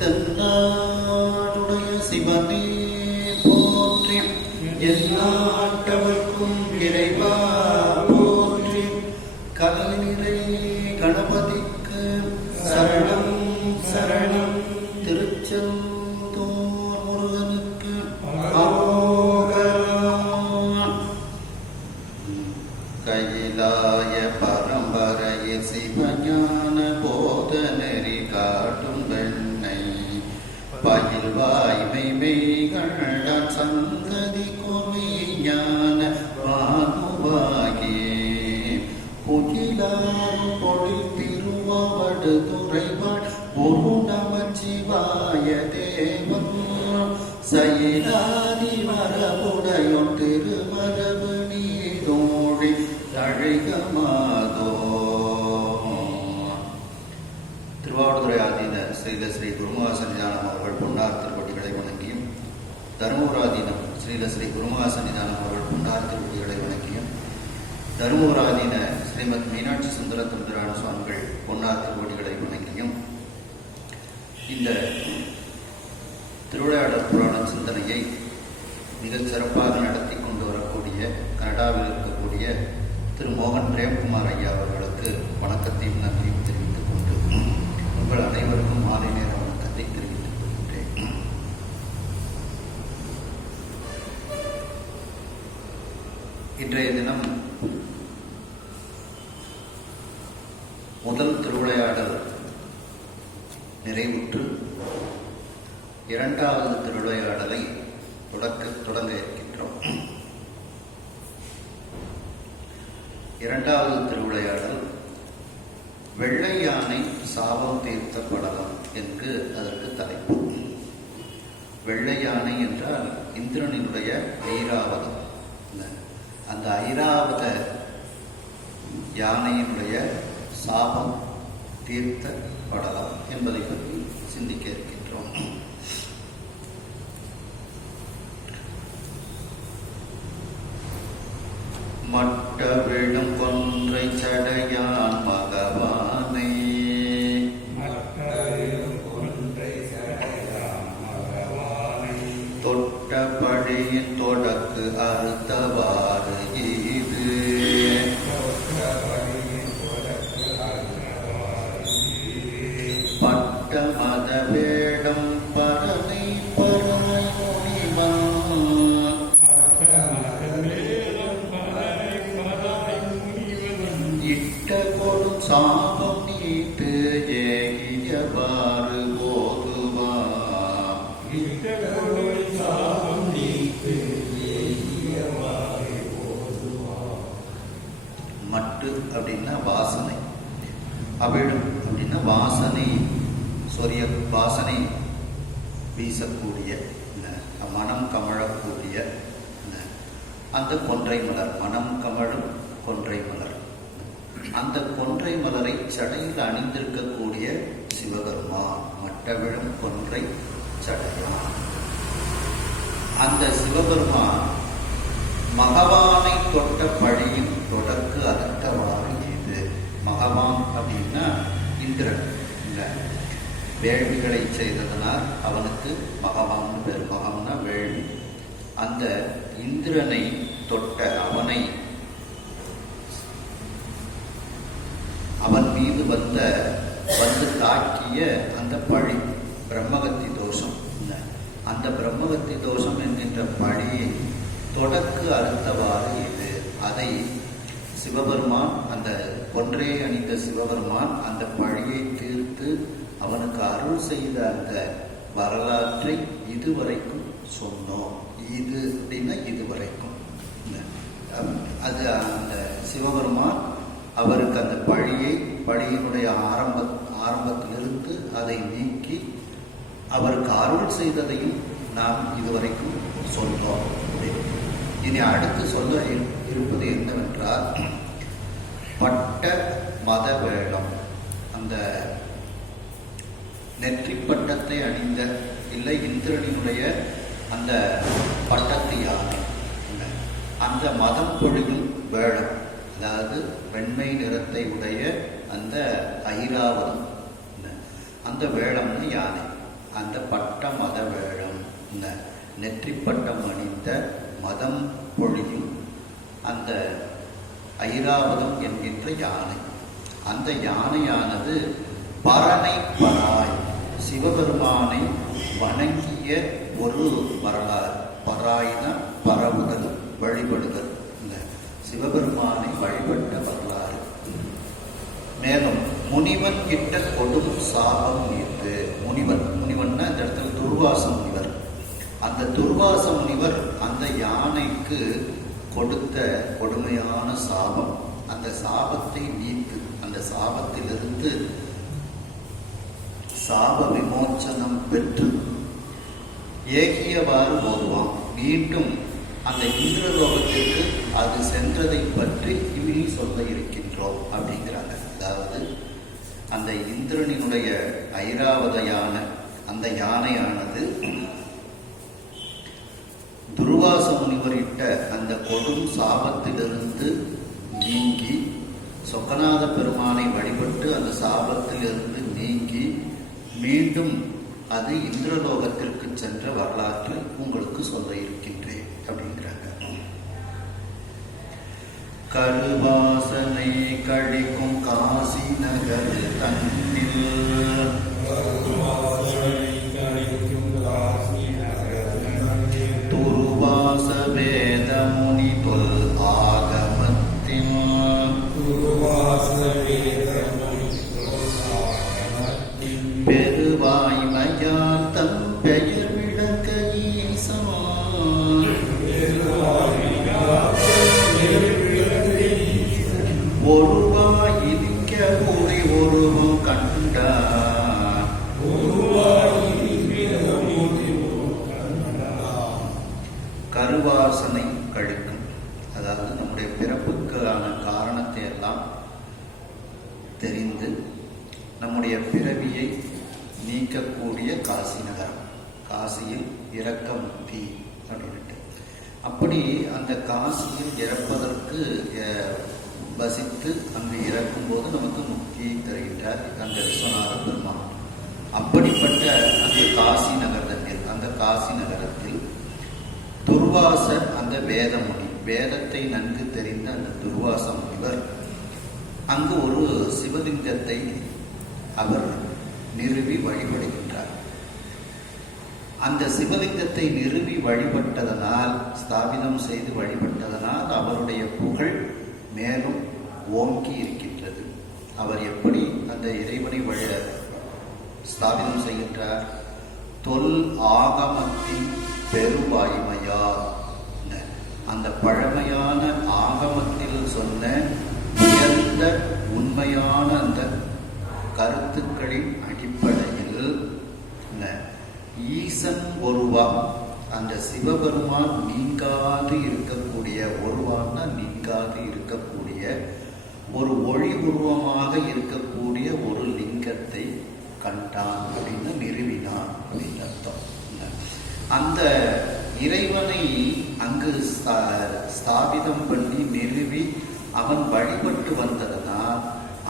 தென்னாடுடைய சிவனே போற்றி, எல்லாட்டவர்க்கும் இறைவா போற்றி, கல்நிறை கணபதிக்கு சரணம் சரணம், திருச்செந்தூர் முருகனுக்கு கையிலாய பரம்பரையில் சிவஞான போத நெறி காட்டும் வெண்ணை பயில் வாய்மை மெய்கண்டான் சங்கதி கொலை ஞான வாகுவாகியே புகிலார் பொழில் திருவாவடு துறைவாள் ஒரு நமச்சிவாய தேவன் சயிலாதி மரபுடையோன் திருமரபு நீதோழி தழைகமாதோ. திருவாவடுதுறை ஆதீன ஸ்ரீல ஸ்ரீ குருமகா சன்னிதானம் அவர்கள் பொன்னார் திருப்பட்டிகளை வணங்கியும், தருமபுராதீனம் ஸ்ரீல ஸ்ரீ குருமகா சன்னிதானம் அவர்கள் பொன்னார் திருப்பட்டிகளை வணங்கியும், தருமபுராதீன ஸ்ரீமத் மீனாட்சி சுந்தர தம்பிரான சுவாமிகள் பொன்னார் திருப்பட்டிகளை வணங்கியும், இந்த திருவிளையாடல் புராண சிந்தனையை மிகச் சிறப்பாக நடத்தி கொண்டு வரக்கூடிய கனடாவில் இருக்கக்கூடிய திரு மோகன் பிரேம்குமார் ஐயா அவர்களுக்கு வணக்கத்தையும் நன்றியும் தெரிவித்துக் கொண்டு உங்கள் அனைவருக்கும் மாலை நேர வணக்கத்தை தெரிவித்துக் கொள்கின்றேன். இன்றைய தினம் முதல் திருவிளையாடல் நிறைவுற்று இரண்டாவது திருவிளையாடலை தொடங்க இருக்கின்றோம். இரண்டாவது திருவிளையாடல் வெள்ளை யானை சாபம் தீர்த்த படலம் என்று அதற்கு தலைப்பு. வெள்ளை யானை என்றால் இந்திரனினுடைய ஐராவதம். அந்த ஐராவத யானையினுடைய சாபம் தீர்த்த படலம் என்பதை பற்றி சிந்திக்க இருக்கின்றோம். மட்ட விழும் கொன்றை சடையான் மகவானே, தொட்ட பழியின் தொடக்கு அறுத்தவாறு இது, பட்ட மத வேடம் பரனை பரனை முனிவன், இட்ட கொடு சாபம் நீட்டு ஏகியவாறு போதுவா, மட்டு அப்படின்னா வாசனை, அவிழும் அப்படின்னா வாசனை சொரிய வாசனை வீசக்கூடிய மனம் கமழக்கூடிய அந்த கொன்றை மலர், மனம் கமழும் கொன்றை மலர். அந்த கொன்றை மலரை சடையில் அணிந்திருக்கக்கூடிய சிவபெருமான் மட்டவிழும் கொன்றை சடையான். அந்த சிவபெருமான் மகவானை தொட்ட பழியும் தொடக்கு அறுத்தவாறு இது. மகவான் அப்படின்னா இந்திரன், வேள்விகளை செய்ததனால் அவனுக்கு மகவான் பேர். மகம்னா வேள்வி. அந்த இந்திரனை தொட்ட அவனை, அவன் மீது வந்து தாக்கிய அந்த பழி பிரம்மகத்தி தோஷம். அந்த பிரம்மகத்தி தோஷம் என்கின்ற பழியை தொடக்கு அறுத்தவாறு இது. அதை சிவபெருமான், அந்த கொன்றையை அணிந்த சிவபெருமான் அந்த பழியை தீர்த்து அவனுக்கு அருள் செய்த அந்த வரலாற்றை இதுவரைக்கும் சொன்னோம். இது அப்படின்னா இதுவரைக்கும் அது அந்த சிவபெருமான் அவருக்கு அந்த பழியினுடைய ஆரம்பத்திலிருந்து அதை நீக்கி அவருக்கு அருள் செய்ததையும் நாம் இதுவரைக்கும் சொன்னோம். இனி அடுத்து சொல்ல இருப்பது என்னவென்றால், பட்ட மத வேடம். அந்த நெற்றி பட்டத்தை அணிந்த இல்லை இந்திரனினுடைய அந்த பட்டத்து யானை, அந்த மதம் பொழியும் வேடம் அதாவது வெண்மை நிறத்தை உடைய அந்த ஐராவதம், அந்த வேழம்னு யானை, அந்த பட்ட மத வேழம், நெற்றி பட்டம் அணிந்த மதம் பொழியும் அந்த ஐராவதம் என்கின்ற யானை. அந்த யானையானது பரனை பராய் சிவபெருமானை வணங்கிய ஒரு வரலாறு. பராய்ன பரவுதல், வழிபடுதல், சிவபெருமானை வழிபட்ட வரலாறு. மேலும் முனிவன் கிட்ட கொடும் சாபம் நீர்த்து. முனிவன்னா இந்த இடத்துல துர்வாச முனிவர். அந்த துர்வாச முனிவர் அந்த யானைக்கு கொடுத்த கொடுமையான சாபம், அந்த சாபத்தை நீக்கு, அந்த சாபத்திலிருந்து சாப விமோச்சனம் பெற்று ஏகியவாறு போதுவான். மீண்டும் அந்த இந்திரலோகத்திற்கு அது சென்றதை பற்றி இனி சொல்ல இருக்கின்றோம் அப்படிங்கிறாங்க. அதாவது அந்த இந்திரனினுடைய ஐராவத யானை, அந்த யானையானது துர்வாச முனிவரிட்ட அந்த கொடும் சாபத்திலிருந்து நீங்கி சொக்கநாத பெருமானை வழிபட்டு அந்த சாபத்திலிருந்து நீங்கி மீண்டும் அது இந்திரலோகத்திற்கு சென்ற வரலாற்றை உங்களுக்கு சொல்ல இருக்கின்றேன் அப்படிங்கிறாங்க. கருவாசனை கழிக்கும் காசி நகர் தன்னில் துருவாச வேத முனி தொல் ஆகமத்தின் பெருவாய்மையால் தன் பெயர் விளக்க ஈசன் ஒருவாயிருக்க கூறி ஒருவம் கண்டார். கருவாசனை கழிக்கும், அதாவது நம்முடைய பிறப்புக்கான காரணத்தை எல்லாம் தெரிந்து நம்முடைய பிறவியை நீக்கக்கூடிய காசி நகரம். காசியில் இறக்க முக்தி அப்படின்ட்டு. அப்படி அந்த காசியில் இறப்பதற்கு வசித்து அங்கு இறக்கும்போது நமக்கு முக்தியை தருகின்றார் அந்த விஸ்வநாத பெருமான். அப்படிப்பட்ட அந்த காசி நகரத்தில், அந்த காசி நகரத்தில் துர்வாசர் அந்த வேதமுனி, வேதத்தை நன்கு தெரிந்த அந்த துர்வாச முனிவர் அங்கு ஒரு சிவலிங்கத்தை அவர் நிறுவி வழிபடுகின்றார். அந்த சிவலிங்கத்தை நிறுவி வழிபட்டதனால், ஸ்தாபிதம் செய்து வழிபட்டதனால் அவருடைய புகழ் மேலும் ஓங்கி இருக்கின்றது. அவர் எப்படி அந்த இறைவனை ஸ்தாபிதம் செய்கின்றார்? தொல் ஆகமத்தின் பெருவாய்மையா, அந்த பழமையான ஆகமத்தில் சொன்ன உயர்ந்த உண்மையான அந்த கருத்துக்களின் அடிப்படையில் ஈசன் ஒருவா, அந்த சிவபெருமான் நீங்காது இருக்கக்கூடிய, ஒருவான்னா நீங்காது இருக்கக்கூடிய ஒரு ஒளி உருவமாக இருக்கக்கூடிய ஒரு லிங்கத்தை கண்டான் அப்படின்னு நிறுவினான் அப்படின்னு அர்த்தம். அந்த இறைவனை அங்கு ஸ்தாபிதம் பண்ணி நிறுவி அவன் வழிபட்டு வந்ததனால்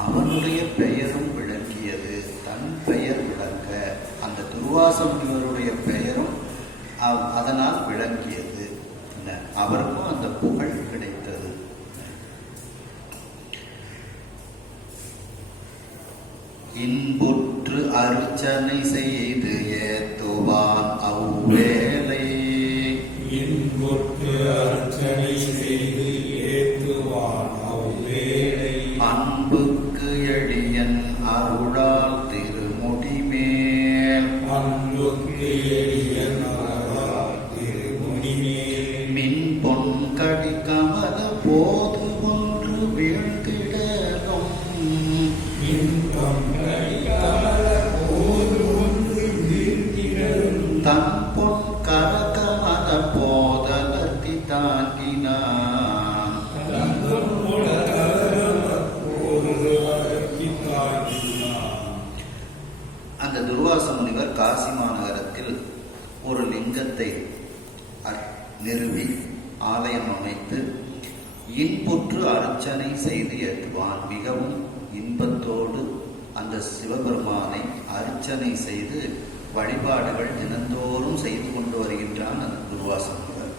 அவனுடைய பெயரும் விளங்கியது. தன் பெயர் விளங்க அந்த துர்வாச முனிவருடைய பெயரும் அதனால் விளங்கியது. அவருக்கும் அந்த புகழ் கிடைத்தது. இன்புற்று அர்ச்சனை செய்து ஏத்துவான் அவ்வேளை, இன்புற்று அர்ச்சனை செய்து ஏத்துவான் அவ்வேளை, அன்புக்கு எளியன் அருளால் திருமுடி மேல், அன்புக்கு எளியன் அருளால் திருமுடி மேல், மின் பொன் கடி கமல போது ஒன்று வீழ்ந்திடலும், மின் பொன் கடி கமல போது ஒன்று வீழ்ந்திடலும், தன் பொன் கரகமல போதலத்தி தாங்கினான், அந்த துர்வாச முனிவர் காசி மாநகரத்தில் ஒரு லிங்கத்தை நிறுவி ஆலயம் அமைத்து இன்புற்று அர்ச்சனை செய்து ஏற்றுவான். மிகவும் இன்பத்தோடு அந்த சிவபெருமானை அர்ச்சனை செய்து வழிபாடுகள் தினந்தோறும் செய்து கொண்டு வருகின்றான் அந்த துர்வாச முனிவர்.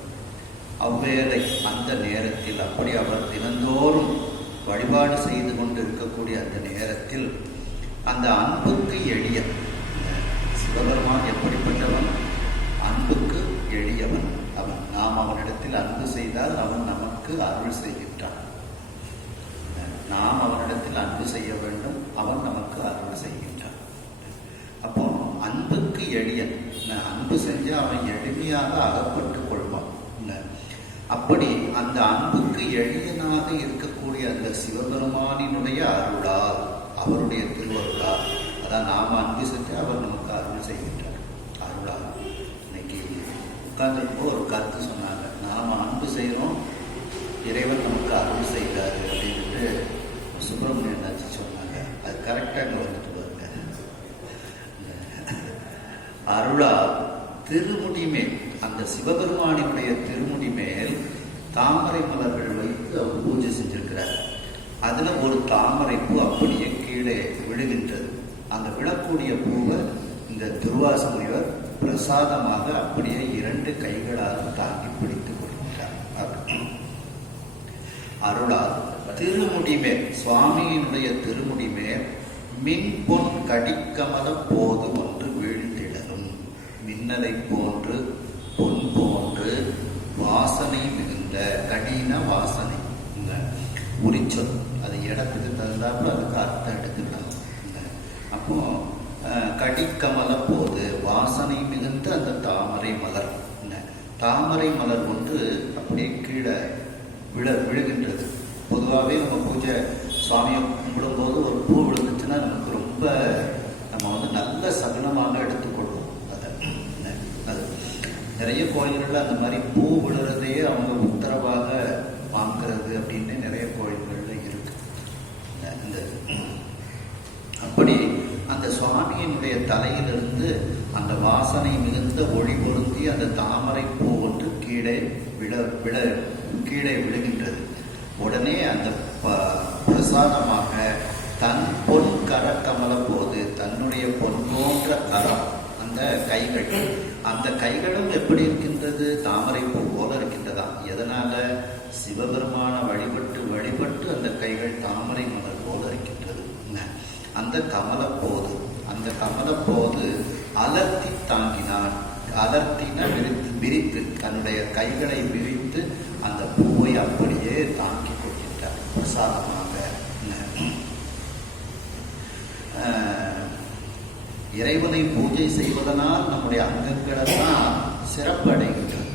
அவ்வேளை அந்த நேரத்தில் அப்படி அவர் தினந்தோறும் வழிபாடு செய்து கொண்டு இருக்கக்கூடிய அந்த நேரத்தில் அந்த அன்புக்கு எளிய சிவபெருமான் எப்படிப்பட்டவன்? அன்புக்கு எளியவன் அவன். நாம் அவனிடத்தில் அன்பு செய்தால் அவன் நமக்கு அருள் செய்கின்றான். நாம் அவனிடத்தில் அன்பு செய்ய வேண்டும், அவன் நமக்கு அருள் செய்கின்றான். அப்போ அன்புக்கு எளியன். அன்பு செஞ்சா அவன் எளிமையாக அகப்பட்டுக் கொள்வான். அப்படி அந்த அன்புக்கு எளியனாக இருக்கக்கூடிய அந்த சிவபெருமானினுடைய அருளால், அவருடைய திருவருளால், அதான் நாம அன்பு செஞ்சு அவர் நமக்கு அருள் செய்கின்றார். அருளால் இன்னைக்கு உட்கார்ந்துருக்கும்போது ஒரு கருத்து சொன்னாங்க, நாம அன்பு செய்கிறோம், இறைவன் நமக்கு அருள் செய்கிறாரு அப்படின்ட்டு சுப்பிரமணியன் ஆச்சு சொன்னாங்க. அது கரெக்டாக அங்கே வந்துட்டு வருங்க. அருளால் திருமுடி மேல், அந்த சிவபெருமானினுடைய திருமுடி மேல் தாமரை மலர்கள் வைத்து அவர் பூஜை செஞ்சிருக்கிறார். அதுல ஒரு தாமரை பூ அப்படியே கீழே விழுகின்றது. அந்த விழக்கூடிய பூவை இந்த துர்வாச முனிவர் பிரசாதமாக அப்படியே 2 கைகளால் தாங்கி பிடித்துக் கொள்கின்றார். அருளால் திருமுடி மேல், சுவாமியினுடைய திருமுடி மேல் மின் பொன் கடிக்கமல போது ஒன்று வீழ்ந்திடலும். மின்னலை போன்று, பொன் போன்று, வாசனை மிகுந்த, கடின வாசனை, உரிச்சொல், அது இடத்துக்கு தகுந்தாப்புல அதுக்கு அர்த்தம் எடுத்துக்கலாம். அப்போ கடிக்கமல போது, வாசனை மிகுந்த அந்த தாமரை மலர், தாமரை மலர் ஒன்று அப்படியே கீழே விழுகின்றது. பொதுவாகவே நம்ம பூஜை சுவாமியை கும்பிடும்போது ஒரு பூ விழுந்துச்சுன்னா நமக்கு ரொம்ப நம்ம நல்ல சகனமாக எடுத்துக்கொள்வோம். அது நிறைய கோயில்களில் அந்த மாதிரி பூ விழுறதையே அவங்க உத்தரவாக வாங்கிறது அப்படின்னு நிறைய கோயில்கள்ல இருக்கு. அப்படி அந்த சுவாமியினுடைய தலையிலிருந்து அந்த வாசனை மிகுந்த ஒளி பொருந்தி அந்த தாமரை பூ ஒன்று கீழே விழுகின்றது. உடனே அந்த பிரசாதமாக தன் பொன் கரக்கமல போது, தன்னுடைய பொன் போன்ற கரம், அந்த கைகள், அந்த கைகளும் எப்படி இருக்கின்றது? தாமரை பூ போல இருக்கின்றதா. எதனால? சிவபெருமான வழிபட்டு அந்த கைகள் தாமரை மலர் போல இருக்கின்றது. அந்த கமலப்போது அலர்த்தி தாங்கினான். அலர்த்தின விரித்து, தன்னுடைய கைகளை விரித்து அந்த பூவை அப்படியே தாங்கி கொள்கின்றார் பிரசாதமாக. இறைவனை பூஜை செய்வதனால் நம்முடைய அங்கங்களெல்லாம் சிறப்படைகின்றது.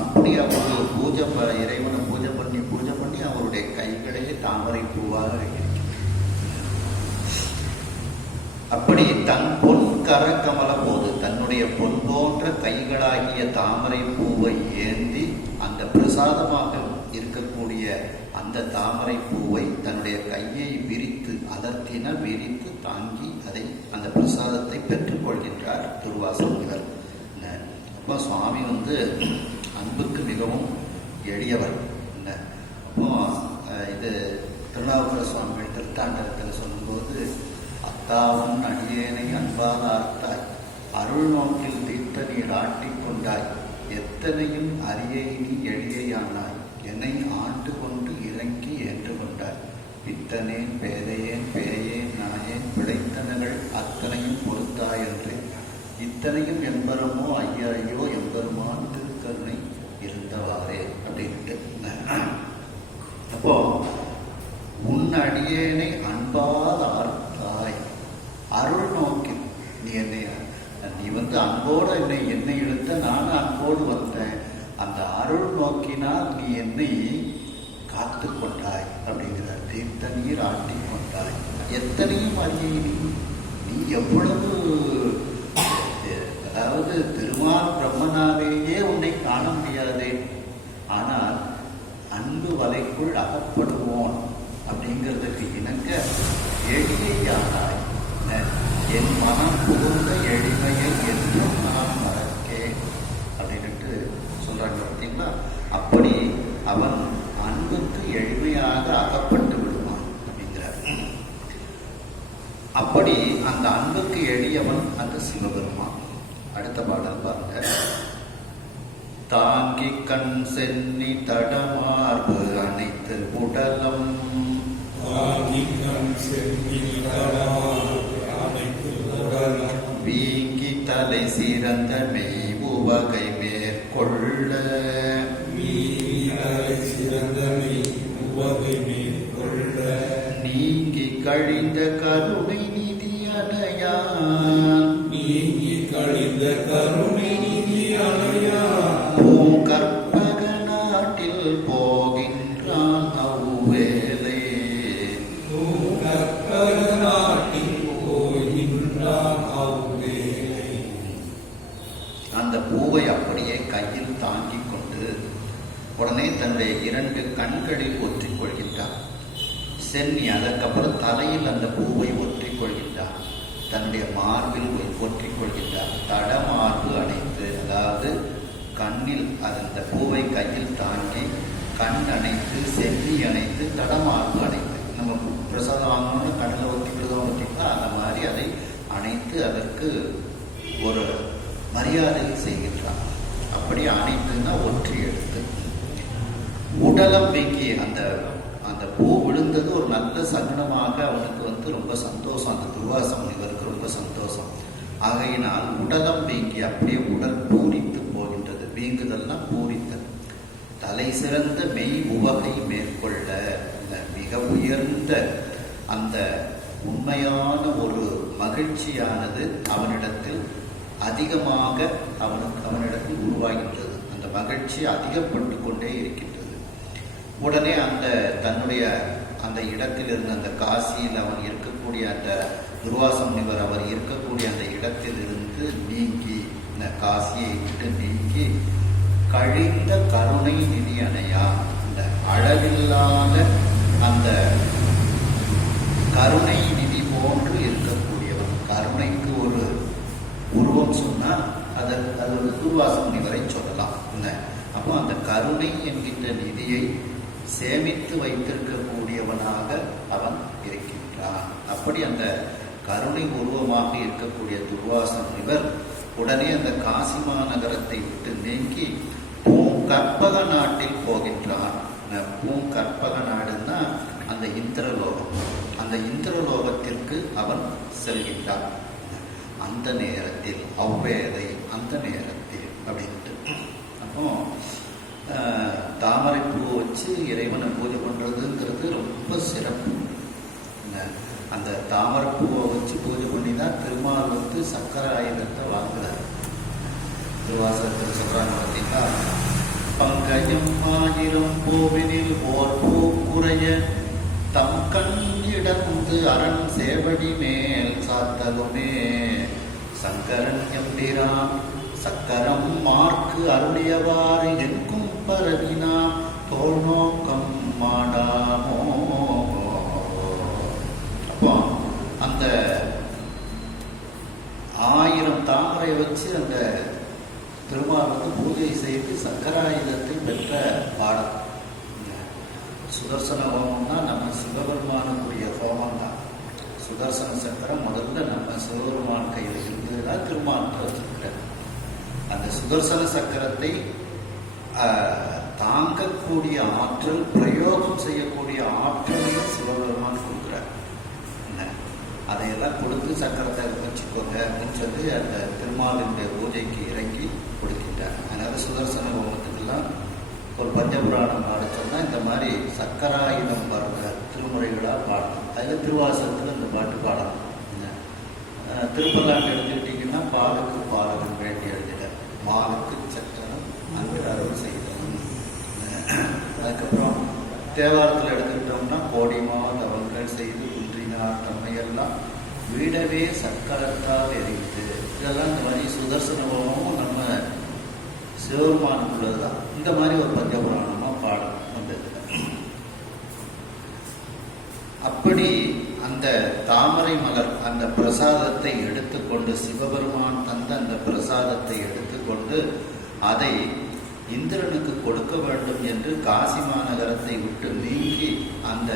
அப்படி அவர் இறைவனை பூஜை பண்ணி அவருடைய கைகளே தாமரை பூவாக இருக்கிறது. அப்படி தன் பொன் கரக்கமல போது, தன்னுடைய பொன் போன்ற கைகளாகிய தாமரை பூவை ஏந்தி அந்த பிரசாதமாக இருக்கக்கூடிய அந்த தாமரை பூவை தன்னுடைய கையை விரித்து, அலர்த்தின விரித்து தாங்கி அதை அந்த பிரசாதத்தை பெற்றுக் கொள்கின்றார் துர்வாச முனிவர். அப்போ சுவாமி அன்புக்கு மிகவும் எளியவர். அப்போ இது திருநாவுக்கர சுவாமிகள் திருத்தாண்டகத்தில் சொல்லும்போது, அத்தாவும் அடியேனை அன்பால் ஆர்த்தாய், அருள் நோக்கில் தீர்த்த நீர் ஆட்டிக் கொண்டாய், எத்தனையும் அரியை நீ எளியானாய், என்னை ஆண்டு கொண்டு இறங்கி ஏற்று கொண்டாய், பித்தனேன் பேதையேன் பேயேன் நாயேன் பிழைத்தனகள் அத்தனையும் பொறுத்தாய் என்றே, இத்தனையும் எம்பெருமோ ஐயா ஐயோ எம்பெருமான் திருக்கருணை இருந்தவாறே அப்படின்ட்டு. அப்போ உன் அடியேனை அன்பால் ஆர்த்தாய், அருள் நோக்கி நீ என்னை அன்போடு என்னை இழுத்த, நானும் அன்போடு வந்தேன், அந்த அருள் நோக்கினால் நீ என்னை காத்து கொண்டாய் அப்படிங்கிறார். தீர்த்த நீர் ஆட்டி கொண்டாய், எத்தனையும் அறியை நீ எவ்வளவு, அதாவது திருமால் பிரம்மனாலேயே உன்னை காண முடியாதே, ஆனால் அன்பு வலைக்குள் அகப்படுவோன் அப்படிங்கிறதுக்கு இணங்க எளியானாய், என் மனம் புகுந்த எளிமையை என்றும் நான் மறக்கேன் அப்படின்ட்டு சொல்றாங்க. பார்த்தீங்களா? அப்படி அவன் அன்புக்கு எளிமையாக அகப்பட்டு விடுவான் அப்படிங்கிறார். அப்படி அந்த அன்புக்கு எளியவன் அந்த சிவபெருமான். அடுத்த பாடல் பாருங்க. தாங்கி கண் சென்னி தடமார்பு அனைத்து உடலம் வீங்கி தலை சிறந்த மெய் உவகை மேற்கொள்ள நீங்கி கழிந்த கருணை நிதி அணையான் பூங்கற்பக நாட்டில் போகின்றான் அவ்வேளை. அந்த பூவை அப்படியே கையில் தாங்கிக் கொண்டு உடனே தன்னுடைய 2 கண்களில் ஒற்றிக் கொள்கின்றார். சென்னி அதற்கப்புறம் தலையில் அந்த பூவை ஒற்றிக் கொள்கின்றார். தன்னுடைய மார்பில் ஒற்றிக் கொள்கின்றார். தடமார்பு அணைத்து, அதாவது கண்ணில் அந்த பூவை கையில் தாங்கி கண் அணைத்து, சென்னி அணைத்து, தடமார்பு அணைத்து. நம்ம பிரசாதம் வாங்கணும்னு கண்ணில் ஒத்திக்கிறதோ அந்த மாதிரி அதை அணைத்து அதற்கு ஒரு மரியாதை செய்கின்றார். அப்படி அனைத்துன்னா ஒற்றி எடுத்து உடலம் வீங்கி அந்த பூ விழுந்தது ஒரு நல்ல சகுனமாக அவனுக்கு ரொம்ப சந்தோஷம். அந்த துர்வாச முனிவருக்கு ரொம்ப சந்தோஷம். ஆகையினால் உடலம் வீங்கி அப்படியே உடல் பூரித்து போகின்றது. வீங்குதல்னா பூரித்தல். தலை சிறந்த மெய் உவகை மேற்கொள்ள மிக உயர்ந்த அந்த உண்மையான ஒரு மகிழ்ச்சியானது அவனிடத்தில் அதிகமாக அவனிடத்தில் உருவாகின்றது. அந்த மகிழ்ச்சி அதிகப்பட்டு கொண்டே இருக்கின்றது. உடனே தன்னுடைய அந்த இடத்தில் இருந்த அந்த காசியில் அவன் இருக்கக்கூடிய அந்த துர்வாச முனிவர் அவர் இருக்கக்கூடிய அந்த இடத்தில் இருந்து நீங்கி, இந்த காசியை விட்டு நீங்கி கழிந்த கருணை நிதி அணையா, இந்த அளவில்லாத அந்த கருணை நிதி போன்று இருக்கக்கூடியவன். கருணைக்கு ஒரு உருவம் சொன்னால் அது ஒரு துர்வாச முனிவரை சொல்லலாம். அப்போ அந்த கருணை என்கின்ற நிதியை சேமித்து வைத்திருக்கக்கூடியவனாக அவன் இருக்கின்றான். அப்படி அந்த கருணை உருவமாக இருக்கக்கூடிய துர்வாச முனிவர் உடனே அந்த காசி மாநகரத்தை விட்டு நீங்கி பூங்கற்பக நாட்டில் போகின்றான். பூங்கற்பக நாடுன்னா அந்த இந்திரலோகம். அந்த இந்திரலோகத்திற்கு அவன் செல்கின்றான். அந்த நேரத்தில் அவ்வேளை, அந்த நேரத்தில் அப்படின்ட்டு. அப்போ தாமரை பூ வச்சு இறைவனை பூஜை பண்றதுங்கிறது ரொம்ப சிறப்பு. அந்த தாமரை பூவை வச்சு பூஜை பண்ணி தான் திருமால் சக்கர ஆயுதத்தை வாங்குறார். திருவாசகத்தில் சொல்றாங்க பார்த்தீங்கன்னா, பங்கஜம் 1000 பூவினில் ஓர் பூ குறைய தம் கண் இடந்து அரண் சேவடி மேல் சாத்தலுமே சங்கரன் எம்பிரான் சக்கரம் மார்க்கு அருளியவாறு எங்கும் பரவினாம் தோல் நோக்கம் மாடாமோ. அப்போ அந்த 1000 தாமரை வச்சு அந்த திருமாலுக்கு பூஜை செய்து சக்கராயுதத்தை பெற்ற பாடம். சுதர்சன ஹோமம்னா நம்ம சிவபெருமானுக்குரிய ஹோமம் தான். சுதர்சன சக்கரம் முதல்ல நம்ம சிவபெருமான் கையில் இருந்ததுதான் திருமால் வச்சிருக்கிறார். அந்த சுதர்சன சக்கரத்தை தாங்கக்கூடிய ஆற்றல், பிரயோகம் செய்யக்கூடிய ஆற்றலையும் சிவபெருமான் கொடுக்குறார். அதையெல்லாம் கொடுத்து சக்கரத்தை வச்சுக்கோங்க அப்படின்னு சொல்லி அந்த திருமாலினுடைய பூஜைக்கு இறங்கி கொடுக்கின்றார். அதனால சுதர்சன ஹோமத்துக்கெல்லாம் ஒரு பஞ்சபுராணம் பாட சொன்னால் இந்த மாதிரி சக்கராயுதம் பாருங்க திருமுறைகளாக பாடணும். அதில் திருவாசகத்தில் இந்த பாட்டு பாடணும். திருப்பல்லாண்டு எடுத்துக்கிட்டிங்கன்னா பாலுக்கு பாலகன் வேண்டி எழுதிட, மாலுக்கு சக்கரம் அன்று அருள் செய்தவன். அதுக்கப்புறம் தேவாரத்தில் எடுத்துக்கிட்டோம்னா கோடிமா தவங்கள் செய்து குன்றினார் தம்மையெல்லாம் வீடவே சக்கரத்தால் எரிந்து. இதெல்லாம் இந்த மாதிரி சுதர்சன ஹோமமும் நம்ம சிவபெருமானுக்குள்ளது தான். இந்த மாதிரி ஒரு பஞ்சபுராணமாக பாடம் வந்தது. அப்படி அந்த தாமரை மலர் அந்த பிரசாதத்தை எடுத்துக்கொண்டு, சிவபெருமான் தந்த அந்த பிரசாதத்தை எடுத்துக்கொண்டு அதை இந்திரனுக்கு கொடுக்க வேண்டும் என்று காசி மாநகரத்தை விட்டு நீங்கி அந்த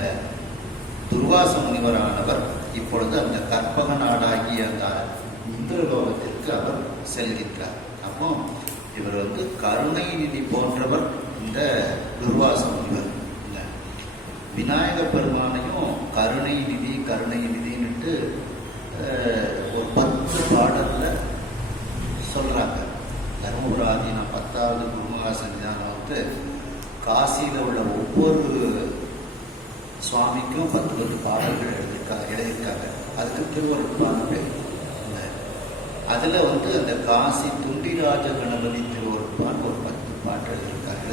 துர்வாச முனிவரானவர் இப்பொழுது அந்த கற்பக நாடாகிய அந்த இந்திரலோகத்திற்கு அவர் செல்கின்றார். அப்போ இவர் கருணை நிதி போன்றவர் இந்த துர்வாச முனிவர். விநாயக பெருமானையும் கருணை நிதின்னுட்டு ஒரு 10 பாடல்ல சொல்றாங்க. தர்மபுராதீனம் 10வது குருமகா சன்னிதானம் காசியில உள்ள ஒவ்வொரு சுவாமிக்கும் 10 பாடல்கள் எழுதியிருக்காங்க. அதுக்கு திருவருட்பான்னு பேர். அதுல அந்த காசி துண்டிராஜ கணபதி திருவருட்பான் ஒரு 10 பாட்டு எழுதுறாங்க.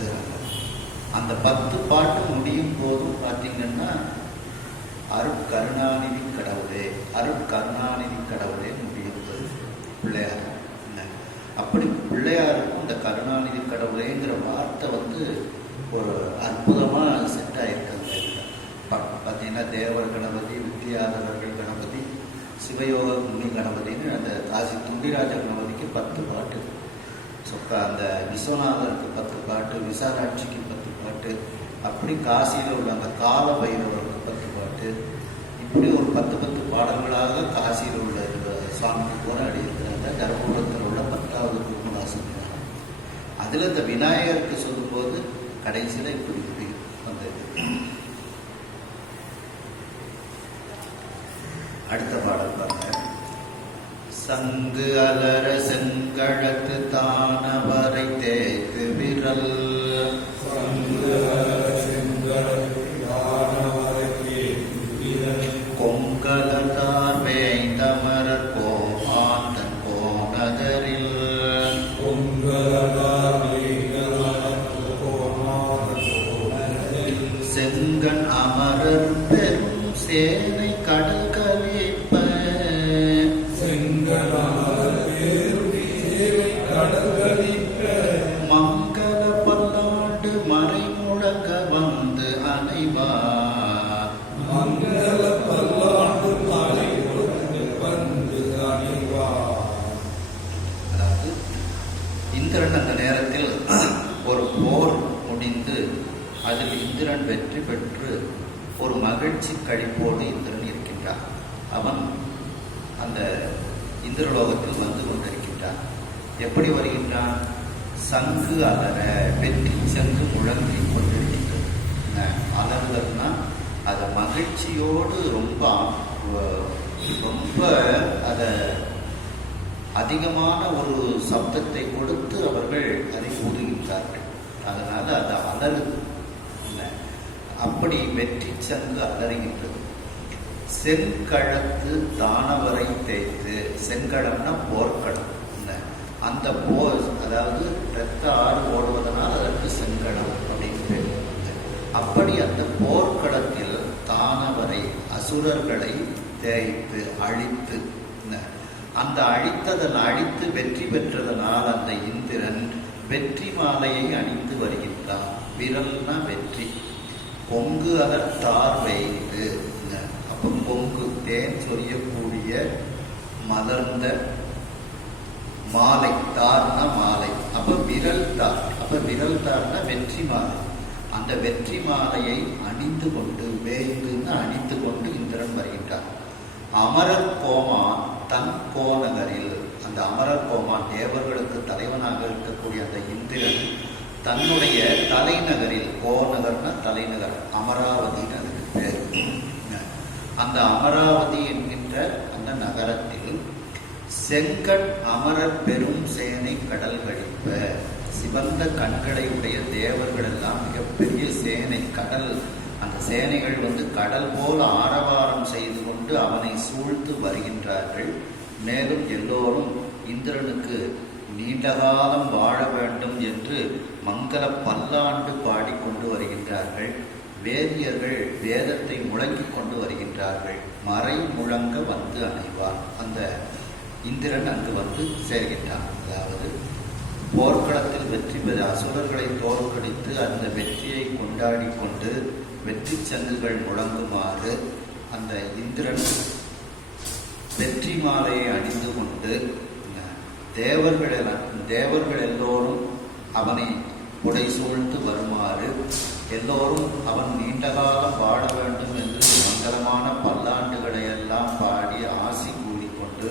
அந்த 10 பாட்டு முடியும் போதும் பார்த்தீங்கன்னா அருட்கருணாநிதி கடவுளே முடியும் பிள்ளையார். அப்படி பிள்ளையாருக்கும் இந்த கருணாநிதி கடவுளேங்கிற வார்த்தை ஒரு அற்புதமா செட் ஆயிருக்காங்க. பார்த்தீங்கன்னா தேவர் கணபதி, வித்யாதவர்கள் கணபதி, சிவயோக முனி கணபதினு அந்த காசி துண்டிராஜ கணபதிக்கு 10 பாட்டு, அந்த விஸ்வநாதருக்கு 10 பாட்டு, விசாலாட்சிக்கு 10 பாட்டு, அப்படி காசியில் உள்ள அந்த கால பைரவருக்கு 10 பாட்டு, இப்படி ஒரு 10 பாடல்களாக காசியில் உள்ள சுவாமிக்கு போராடி இருக்கிறாங்க. தர்மபுரத்தில் உள்ள 10வது குருமகாசன். அதில் இந்த விநாயகருக்கு சொல்லும்போது கடைசியில் இப்படி வந்தது. அடுத்த பாடல் பாருங்க. சங்கு அலர செங்கழத்து தானவரை தேக்கு விரல், கொங்கலதார் வேய்ந்தமரர் கோமாந்தன் கோநகரில், செங்கன் அமரர் பெரும் சேனை கடல் கலிப்ப, மங்கள பல்லாண்டு மறை முழங்க வந்து அணைவார், அதாவது இந்திரன் அந்த நேரத்தில் ஒரு போர் முடிந்து அதில் இந்திரன் வெற்றி பெற்று ஒரு மகிழ்ச்சி கழிப்போடு இந்திரன் இருக்கின்றான். அவன் அந்த இந்திரலோகத்தில் வந்து கொண்டிருக்கின்றான். எப்படி வருகின்றான்? சங்கு அலற, வெற்றி சங்கு முழங்கி கொண்டிருக்கின்றது. அலறுதல்னா அதை மகிழ்ச்சியோடு ரொம்ப அதை அதிகமான ஒரு சப்தத்தை கொடுத்து அவர்கள் அதை ஊதுகின்றார்கள். அதனால அது அலறுது. அப்படி வெற்றி சங்கு அலறுகின்றது. செங்கழத்து தானவரை தேய்த்து, செங்கடம்னா போர்க்களம். அந்த போர், அதாவது இரத்த ஆறு ஓடுவதனால் அதற்கு செங்கடம் அப்படின்னு பேர். அப்படி அந்த போர்க்களத்தில் தானவரை அசுரர்களை தேய்த்து அழித்து, அந்த அழித்து வெற்றி பெற்றதனால் அந்த இந்திரன் வெற்றி மாலையை அணிந்து வருகின்றான். விரல்னா வெற்றி. பொங்கு அதற்றார் வைத்து, அப்போ பொங்கு தேன் சொரியக்கூடிய மலர்ந்த மாலை, தார்னா மாலை, அப்ப விரல் தார், அப்ப விரல் தார்னா வெற்றி மாலை. அந்த வெற்றி மாலையை அணிந்து கொண்டு, வேய்ந்துன்னு அணிந்து கொண்டு இந்திரன் வருகின்றான். அமரர் கோமான் தன் கோநகரில், அந்த அமரர் கோமான் தேவர்களுக்கு தலைவனாக இருக்கக்கூடிய அந்த இந்திரன் தன்னுடைய தலைநகரில், கோநகர்னா தலைநகர், அமராவதி அதுக்கு பேர். அந்த அமராவதி என்கின்ற அந்த நகரத்தில் செங்கண் அமரர் பெரும் சேனை கடல் கழிப்ப, சிவந்த கண்களை உடைய தேவர்கள் எல்லாம் மிகப்பெரிய சேனை, கடல், அந்த சேனைகள் கடல் போல் ஆரவாரம் செய்து கொண்டு அவனை சூழ்ந்து வருகின்றார்கள். மேலும் எல்லோரும் இந்திரனுக்கு நீண்ட காலம் வாழ வேண்டும் என்று மங்கள பல்லாண்டு பாடிக்கொண்டு வருகின்றார்கள். வேதியர்கள் வேதத்தை முழங்கிக் கொண்டு வருகின்றார்கள். மறை முழங்க வந்து அணைவார். அந்த இந்திரன் அங்கு வந்து சேர்கின்றான். அதாவது போர்க்களத்தில் வெற்றி பெற அசுரர்களை தோற்கடித்து அந்த வெற்றியை கொண்டாடி கொண்டு வெற்றி சங்குகள் முழங்குமாறு அந்த இந்திரன் வெற்றி மாலையை அணிந்து கொண்டு தேவர்கள் எல்லோரும் அவனை புடை சூழ்ந்து வருமாறு எல்லோரும் அவன் நீண்ட காலம் வாழ வேண்டும் என்று மங்களமான பல்லாண்டுகளை எல்லாம் பாடி ஆசி கூறிக்கொண்டு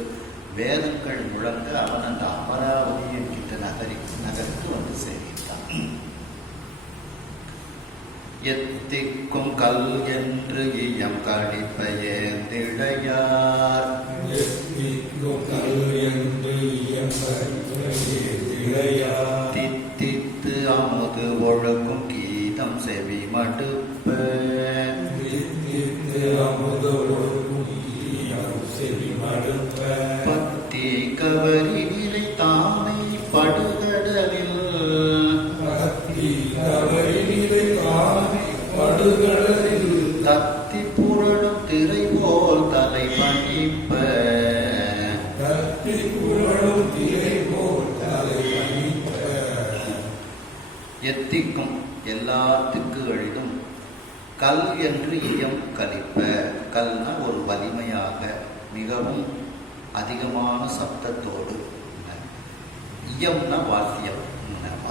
வேதங்கள் முழங்க அவன் அந்த அமராவதி என்கின்ற நகருக்கு வந்து சேர்கின்றான். எத்திக்கும் கல் என்று இயம் கழிப்ப ஏந்திழையார் தித்தித்து அமுது ஒழுக்கும் கீதம் செவி மடுப்ப பத்தி கவரி நிலை தானை படுகடலில் தத்தி புரளும் திரை போல் தலை பணிப்ப எத்திக்கும் எல்லா திக்குகளிலும் கல் என்று இயம் கலிப்ப. கல்னா ஒரு வலிமையாக மிகவும் அதிகமான சப்தத்தோடு, இயம்னா வாத்தியம்,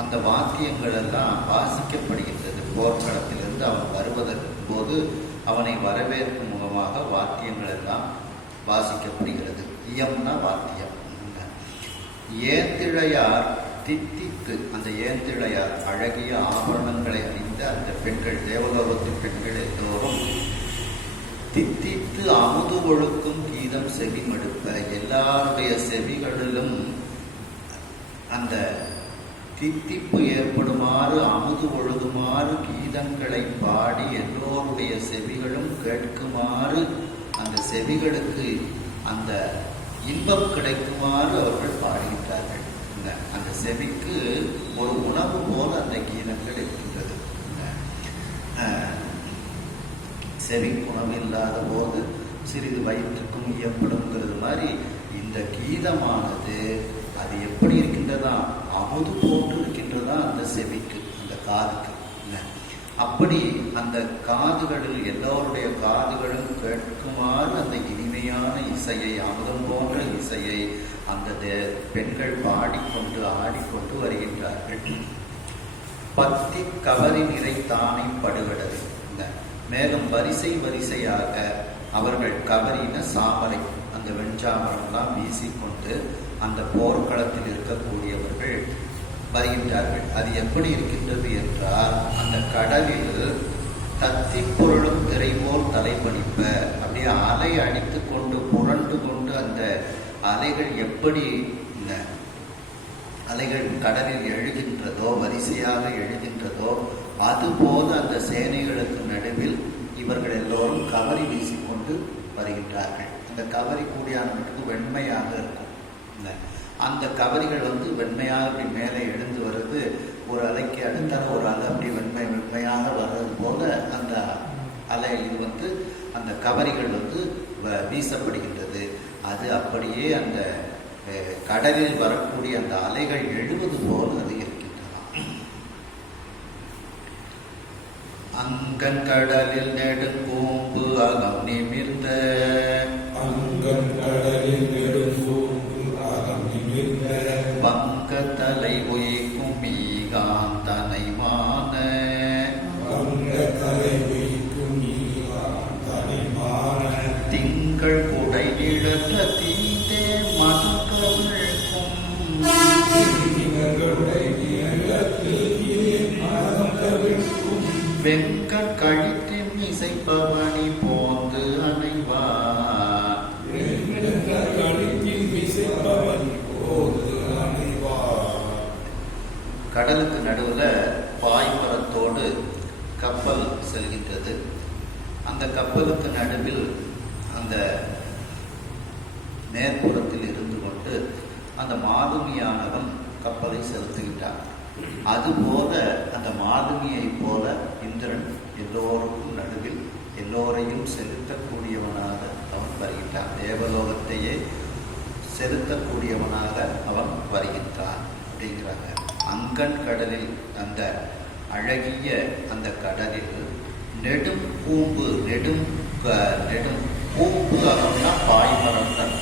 அந்த வாத்தியங்கள் எல்லாம் வாசிக்கப்படுகின்றது. போர்க்களத்திலிருந்து அவன் வருவதற்கு போது அவனை வரவேற்கும் முகமாக வாத்தியங்கள் எல்லாம் வாசிக்கப்படுகிறது. இயம்னா வாத்தியம். ஏந்திழையார் தித்தித்து, அந்த ஏந்திழையார் அழகிய ஆபரணங்களை அணிந்த அந்த பெண்கள், தேவலோகத்து பெண்கள் எல்லோரும் தித்தித்து அமுது ஒழுக்கும் கீதம் செவி மடுப்ப, எல்லாருடைய செவிகளிலும் அந்த தித்திப்பு ஏற்படுமாறு அமுது ஒழுகுமாறு கீதங்களை பாடி எல்லோருடைய செவிகளும் கேட்குமாறு, அந்த செவிகளுக்கு அந்த இன்பம் கிடைக்குமாறு அவர்கள் பாடுகின்றார்கள். அந்த செவிக்கு ஒரு உணவு போல அந்த கீதங்கள் இருக்கின்றது. செவிக்கு உணவு இல்லாத போது சிறிது வயிற்றுக்கும் இயப்படுங்கிறது மாதிரி இந்த கீதமானது அது எப்படி இருக்கின்றதா, அமுது போன்று இருக்கின்றதா அந்த செவிக்கு, அந்த காதுக்கு. அப்படி அந்த காதுகளில் எல்லோருடைய காதுகளும் கேட்குமாறு அந்த இனிமையான இசையை, அமுதம் போன்ற இசையை அந்த பெண்கள் பாடிக்கொண்டு ஆடிக்கொண்டு வருகின்றார்கள். பத்தி கவரி நிறை தானை படுகடல். மேலும் வரிசை வரிசையாக அவர்கள் கவரின சாமரை, அந்த வெண்சாமரெல்லாம் வீசிக்கொண்டு அந்த போர்க்களத்தில் இருக்கக்கூடியவர்கள் வருகின்றார்கள். அது எப்படி இருக்கின்றது என்றால், அந்த கடலில் தத்தி பொருளும் திரை போல் தலைப்பணிப்ப, அப்படியே அலை அடித்து கொண்டு புரண்டு கொண்டு அந்த அலைகள் எப்படி அலைகள் கடலில் எழுகின்றதோ, வரிசையாக எழுகின்றதோ, அதுபோல அந்த சேனைகளுக்கு நடுவில் இவர்கள் எல்லோரும் கவரி வீசிக்கொண்டு வருகின்றார்கள். அந்த கவரி கூடியானவற்றுக்கு வெண்மையாக இருக்கும். அந்த கவரிகள் வெண்மையாக அப்படி மேலே எழுந்து வருது. ஒரு அலைக்கு அடுத்தால ஒரு அலை அப்படி வெண்மையாக வர்றது போல அந்த அலையில் அந்த கவரிகள் வீசப்படுகின்றது. அது அப்படியே அந்த கடலில் வரக்கூடிய அந்த அலைகள் எழுவது போல அது இருக்கின்றன. அங்கன் கடலில் நெடுங்கூம்பு அகம் நிமிர்ந்த, அங்கன் கடலில் நெடுங்கூம்பு அகம் நிமிர்ந்த, பங்கத்தலை உயிக்கும் மீகாந்தனை மான, பங்கத்தலை உயிக்கும் மீகாந்தனை மான, திங்கள் குடை இழந்த தீந்தே மதுக்கவிழ்க்கும், திங்களுடைய இழந்தீயே மதுக்கவிழ்க்கும், வெங்கட் கழித்தின் இசைப்பவனி போந்து அணைவார், வெங்கட் கழித்தின் இசைப்பவனி போந்து அணைவார். கடலுக்கு நடுவுல பாய்மரத்தோடு கப்பல் செல்கின்றது. அந்த கப்பலுக்கு நடுவில் அந்த மேற்புறத்தில் இருந்து கொண்டு அந்த மாலுமியானவன் கப்பலை செலுத்துகின்றான். அதுபோல அந்த மாலுமியை போல இந்திரன் எல்லோருக்கும் நடுவில் எல்லோரையும் செலுத்தக்கூடியவனாக அவன் வருகின்றான். தேவலோகத்தையே செலுத்தக்கூடியவனாக அவன் வருகின்றான் அப்படிங்கிறாங்க. அங்கன் கடலில், அந்த அழகிய அந்த கடலில் நெடும் பூம்பு, நெடும் பூம்பு அப்படின்னா பாய்மரம் அர்த்தம்.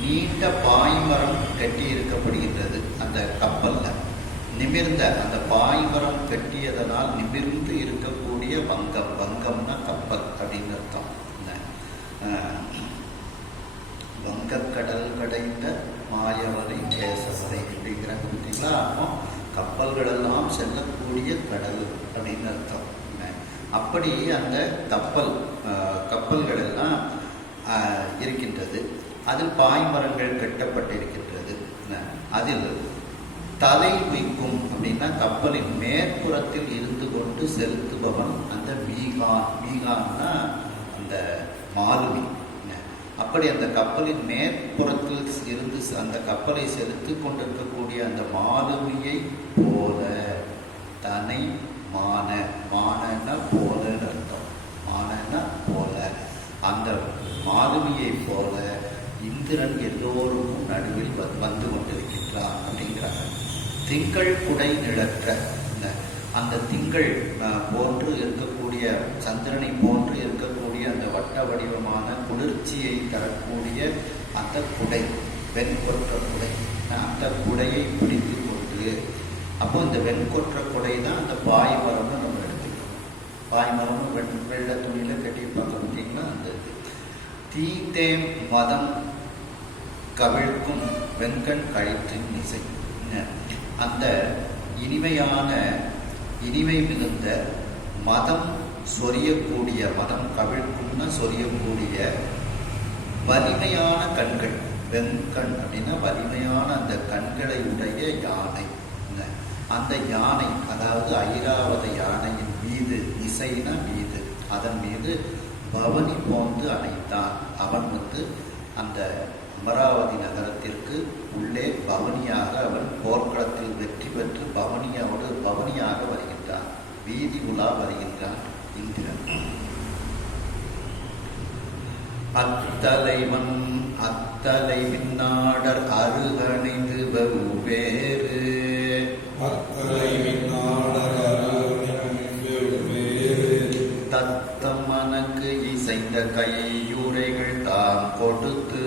நீண்ட பாய்மரம் கட்டி இருக்கப்படுகின்றது அந்த கப்பல்ல. நிமிர்ந்த அந்த பாய்மரம் கட்டியதனால் நிமிர்ந்து இருக்கக்கூடிய வங்கம், வங்கம்னா கப்பல் அப்படின்னு அர்த்தம். வங்கக்கடல் கடைந்த மாயவரை கேசவரை அப்படிங்கிற பார்த்தீங்களா. அப்போ கப்பல்கள் எல்லாம் செல்லக்கூடிய கடல் அப்படின்னு அர்த்தம். அப்படி அந்த கப்பல்கள் எல்லாம் இருக்கின்றது. அதில் பாய்மரங்கள் கட்டப்பட்டிருக்கின்றது. அதில் தலை வைக்கும் அப்படின்னா கப்பலின் மேற்புறத்தில் இருந்து கொண்டு செலுத்துபவன் அந்த மீகான்னா அந்த மாலுமி. அப்படி அந்த கப்பலின் மேற்புறத்தில் இருந்து அந்த கப்பலை செலுத்தி கொண்டிருக்கக்கூடிய அந்த மாலுமியை போல தனை மானன்னா போலன்னு அர்த்தம். மானன்னா போல அந்த மாலுமியை போல இந்திரன் எல்லோருக்கும் நடுவில் வந்து கொண்டிருக்கின்றான் அப்படிங்கிறாங்க. திங்கள் குடை நிழற்ற அந்த திங்கள் போன்று இருக்கக்கூடிய சந்திரனை போன்று இருக்கக்கூடிய அந்த வட்ட வடிவமான குளிர்ச்சியை தரக்கூடிய அந்த குடை, வெண்கொற்ற குடை, அந்த குடையை பிடித்து கொண்டு, அப்போ இந்த வெண்கொற்ற குடை தான் அந்த பாய்மரம்னு நம்ம எடுத்துக்கணும். பாய்மரம்னு வெள்ளை துணியில கட்டியிருப்பாங்க பார்த்தீங்கன்னா. அந்த தீந்தேம் மதம் கவிழ்க்கும் வெண்கண் கழிற்றின் இசை, அந்த இனிமை மிகுந்த மதம் சொரியக்கூடிய, மதம் கவிழ்க்கும்னா சொரியக்கூடிய வலிமையான கண்கள், வெண்கண் அப்படின்னா வலிமையான அந்த கண்களை உடைய யானை. அந்த யானை அதாவது ஐராவத யானையின் மீது, இசைனா மீது, அதன் மீது பவனி போந்து அணைத்தான். அவன் அந்த அமராவதி நகரத்திற்கு உள்ளே பவனியாக அவன் போர்க்களத்தில் வெற்றி பெற்று பவனியாக வருகின்றான், வீதி உலா வருகின்றான் இந்திரன். அத்தலை விண்ணாடர் அருகணைந்து வெவ்வேறு தத்தம் மனக்கு இசைந்த கையுறைகள் தாம் கொடுத்து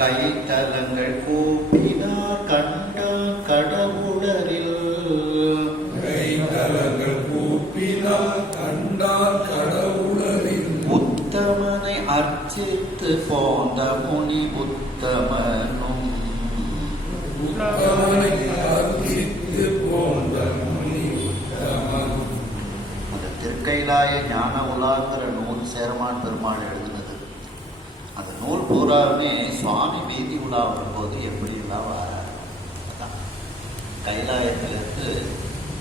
கைத்தலங்கள் கூப்பினார் கண்ட கடவுளரில் உத்தமனை அர்ச்சித்து போந்த முனி உத்தமனும் அந்த திருக்கைலாய ஞான உலாங்கிற நூல் சேரமான் பெருமாள் எழுதினது. அந்த நூல் பூராவுமே சுவாமி வீதி உலா வரும்போது எப்படியெல்லாம் வராரு. கைலாயத்திலிருந்து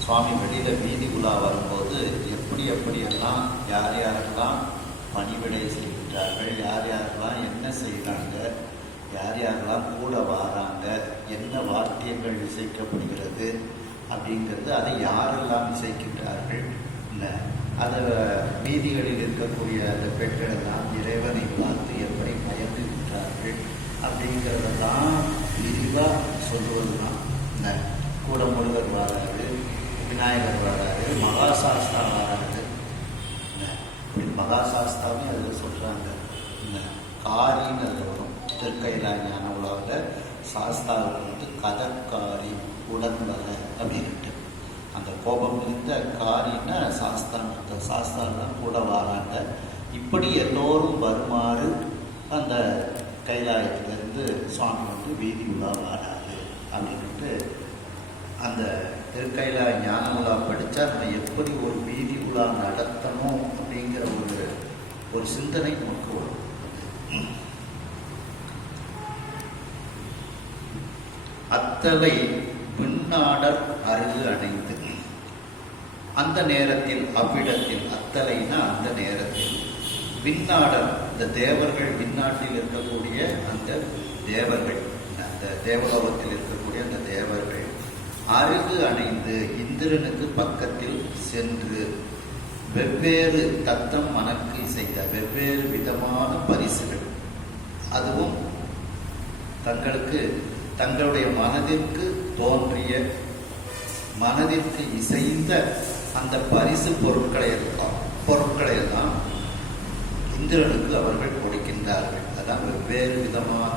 சுவாமி வெளியில வீதி உலா வரும்போது எப்படியெல்லாம் யார் யாரெல்லாம் பணிவிடை செய்கின்றார்கள், யார் யாரெல்லாம் என்ன செய்கிறாங்க, யார் யாரெல்லாம் கூட வராங்க, என்ன வாத்தியங்கள் இசைக்கப்படுகிறது அப்படிங்கிறது, அதை யாரெல்லாம் இசைக்கின்றார்கள், அது வீதிகளில் இருக்கக்கூடிய அந்த பெண்களெல்லாம் இறைவனை பார்த்து எப்படி மயங்குகின்றார்கள் அப்படிங்கிறதெல்லாம் விரிவாக சொல்லுவது தான். கூட முருகர் வராரு, விநாயகர் வராரு, மகாசாஸ்தா வராரு. மகாசாஸ்தாவும் அதில் சொல்கிறாங்க. காரின்னு அதில் வரும். திருக்கைலாய ஞான உலகில் சாஸ்தாவுக்கு கதக்காரி உடன்வர அப்படின்ட்டு அந்த கோபம் இருந்த காரின்னா சாஸ்தான் கூட வராங்க. இப்படி எல்லோரும் வருமாறு அந்த கைலாயத்திலிருந்து சுவாமி வீதி உலா வராது அப்படின்ட்டு அந்த திருக்கைலாய ஞான உலா படித்தா நம்ம எப்படி ஒரு வீதி உலா நடத்தணும் அப்படிங்கிற ஒரு சிந்தனை நமக்கு வரும். அத்தலை விண்ணாடர் அருகு அணைந்து, அந்த நேரத்தில் அவ்விடத்தில், அத்தலைனா அந்த நேரத்தில், விண்ணாடர் இந்த தேவர்கள், விண்ணாட்டில் இருக்கக்கூடிய அந்த தேவர்கள், அந்த தேவலோகத்தில் இருக்கக்கூடிய அந்த தேவர்கள் அருகு அணைந்து இந்திரனுக்கு பக்கத்தில் சென்று வெவ்வேறு தத்தம் மனக்கு இசைத்த வெவ்வேறு விதமான பரிசுகள், அதுவும் தங்களுடைய மனதிற்கு தோன்றிய, மனதிற்கு இசைந்த அந்த பரிசு பொருட்களை எல்லாம் இந்திரனுக்கு அவர்கள் கொடுக்கின்றார்கள். அதான் வெவ்வேறு விதமான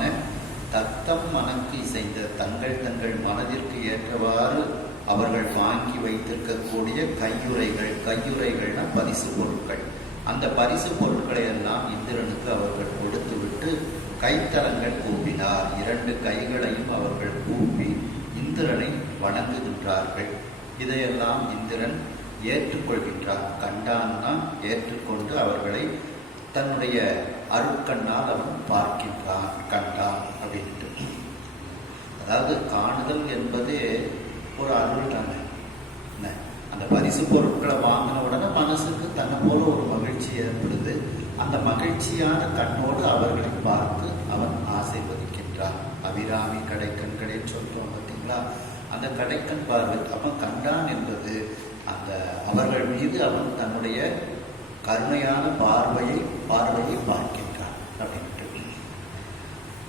தத்தம் மனக்கு இசைந்த தங்கள் தங்கள் மனதிற்கு ஏற்றவாறு அவர்கள் வாங்கி வைத்திருக்கக்கூடிய கையுறைகள்னா பரிசு பொருட்கள். அந்த பரிசு பொருட்களை எல்லாம் இந்திரனுக்கு அவர்கள் கொடுத்து விட்டு கைத்தலங்கள் கூப்பினார். 2 கைகளையும் அவர்கள் கூப்பி இந்திரனை வணங்குகின்றார்கள். இதையெல்லாம் இந்திரன் ஏற்றுக்கொள்கின்றார். கண்டான்னா ஏற்றுக்கொண்டு அவர்களை தன்னுடைய அருட்கண்ணால் அவன் பார்க்கின்றான். கண்டான் அப்படின்ட்டு, அதாவது காணுதல் என்பதே ஒரு அருள் தானே. அந்த பரிசு பொருட்களை வாங்கின உடனே மனசுக்கு தன்னை போல ஒரு மகிழ்ச்சி ஏற்படுது. அந்த மகிழ்ச்சியான கண்ணோடு அவர்களை பார்த்து அவன் ஆசீர்வதிக்கின்றான். அபிராமி கடைக்கண்களே சொல்றோம் பார்த்தீங்களா, அந்த கடைக்கண் பார்வை. அவன் கண்டான் என்பது அந்த அவர்கள் மீது அவன் தன்னுடைய கருணையான பார்வையை பார்க்கின்றான் அப்படின்ட்டு.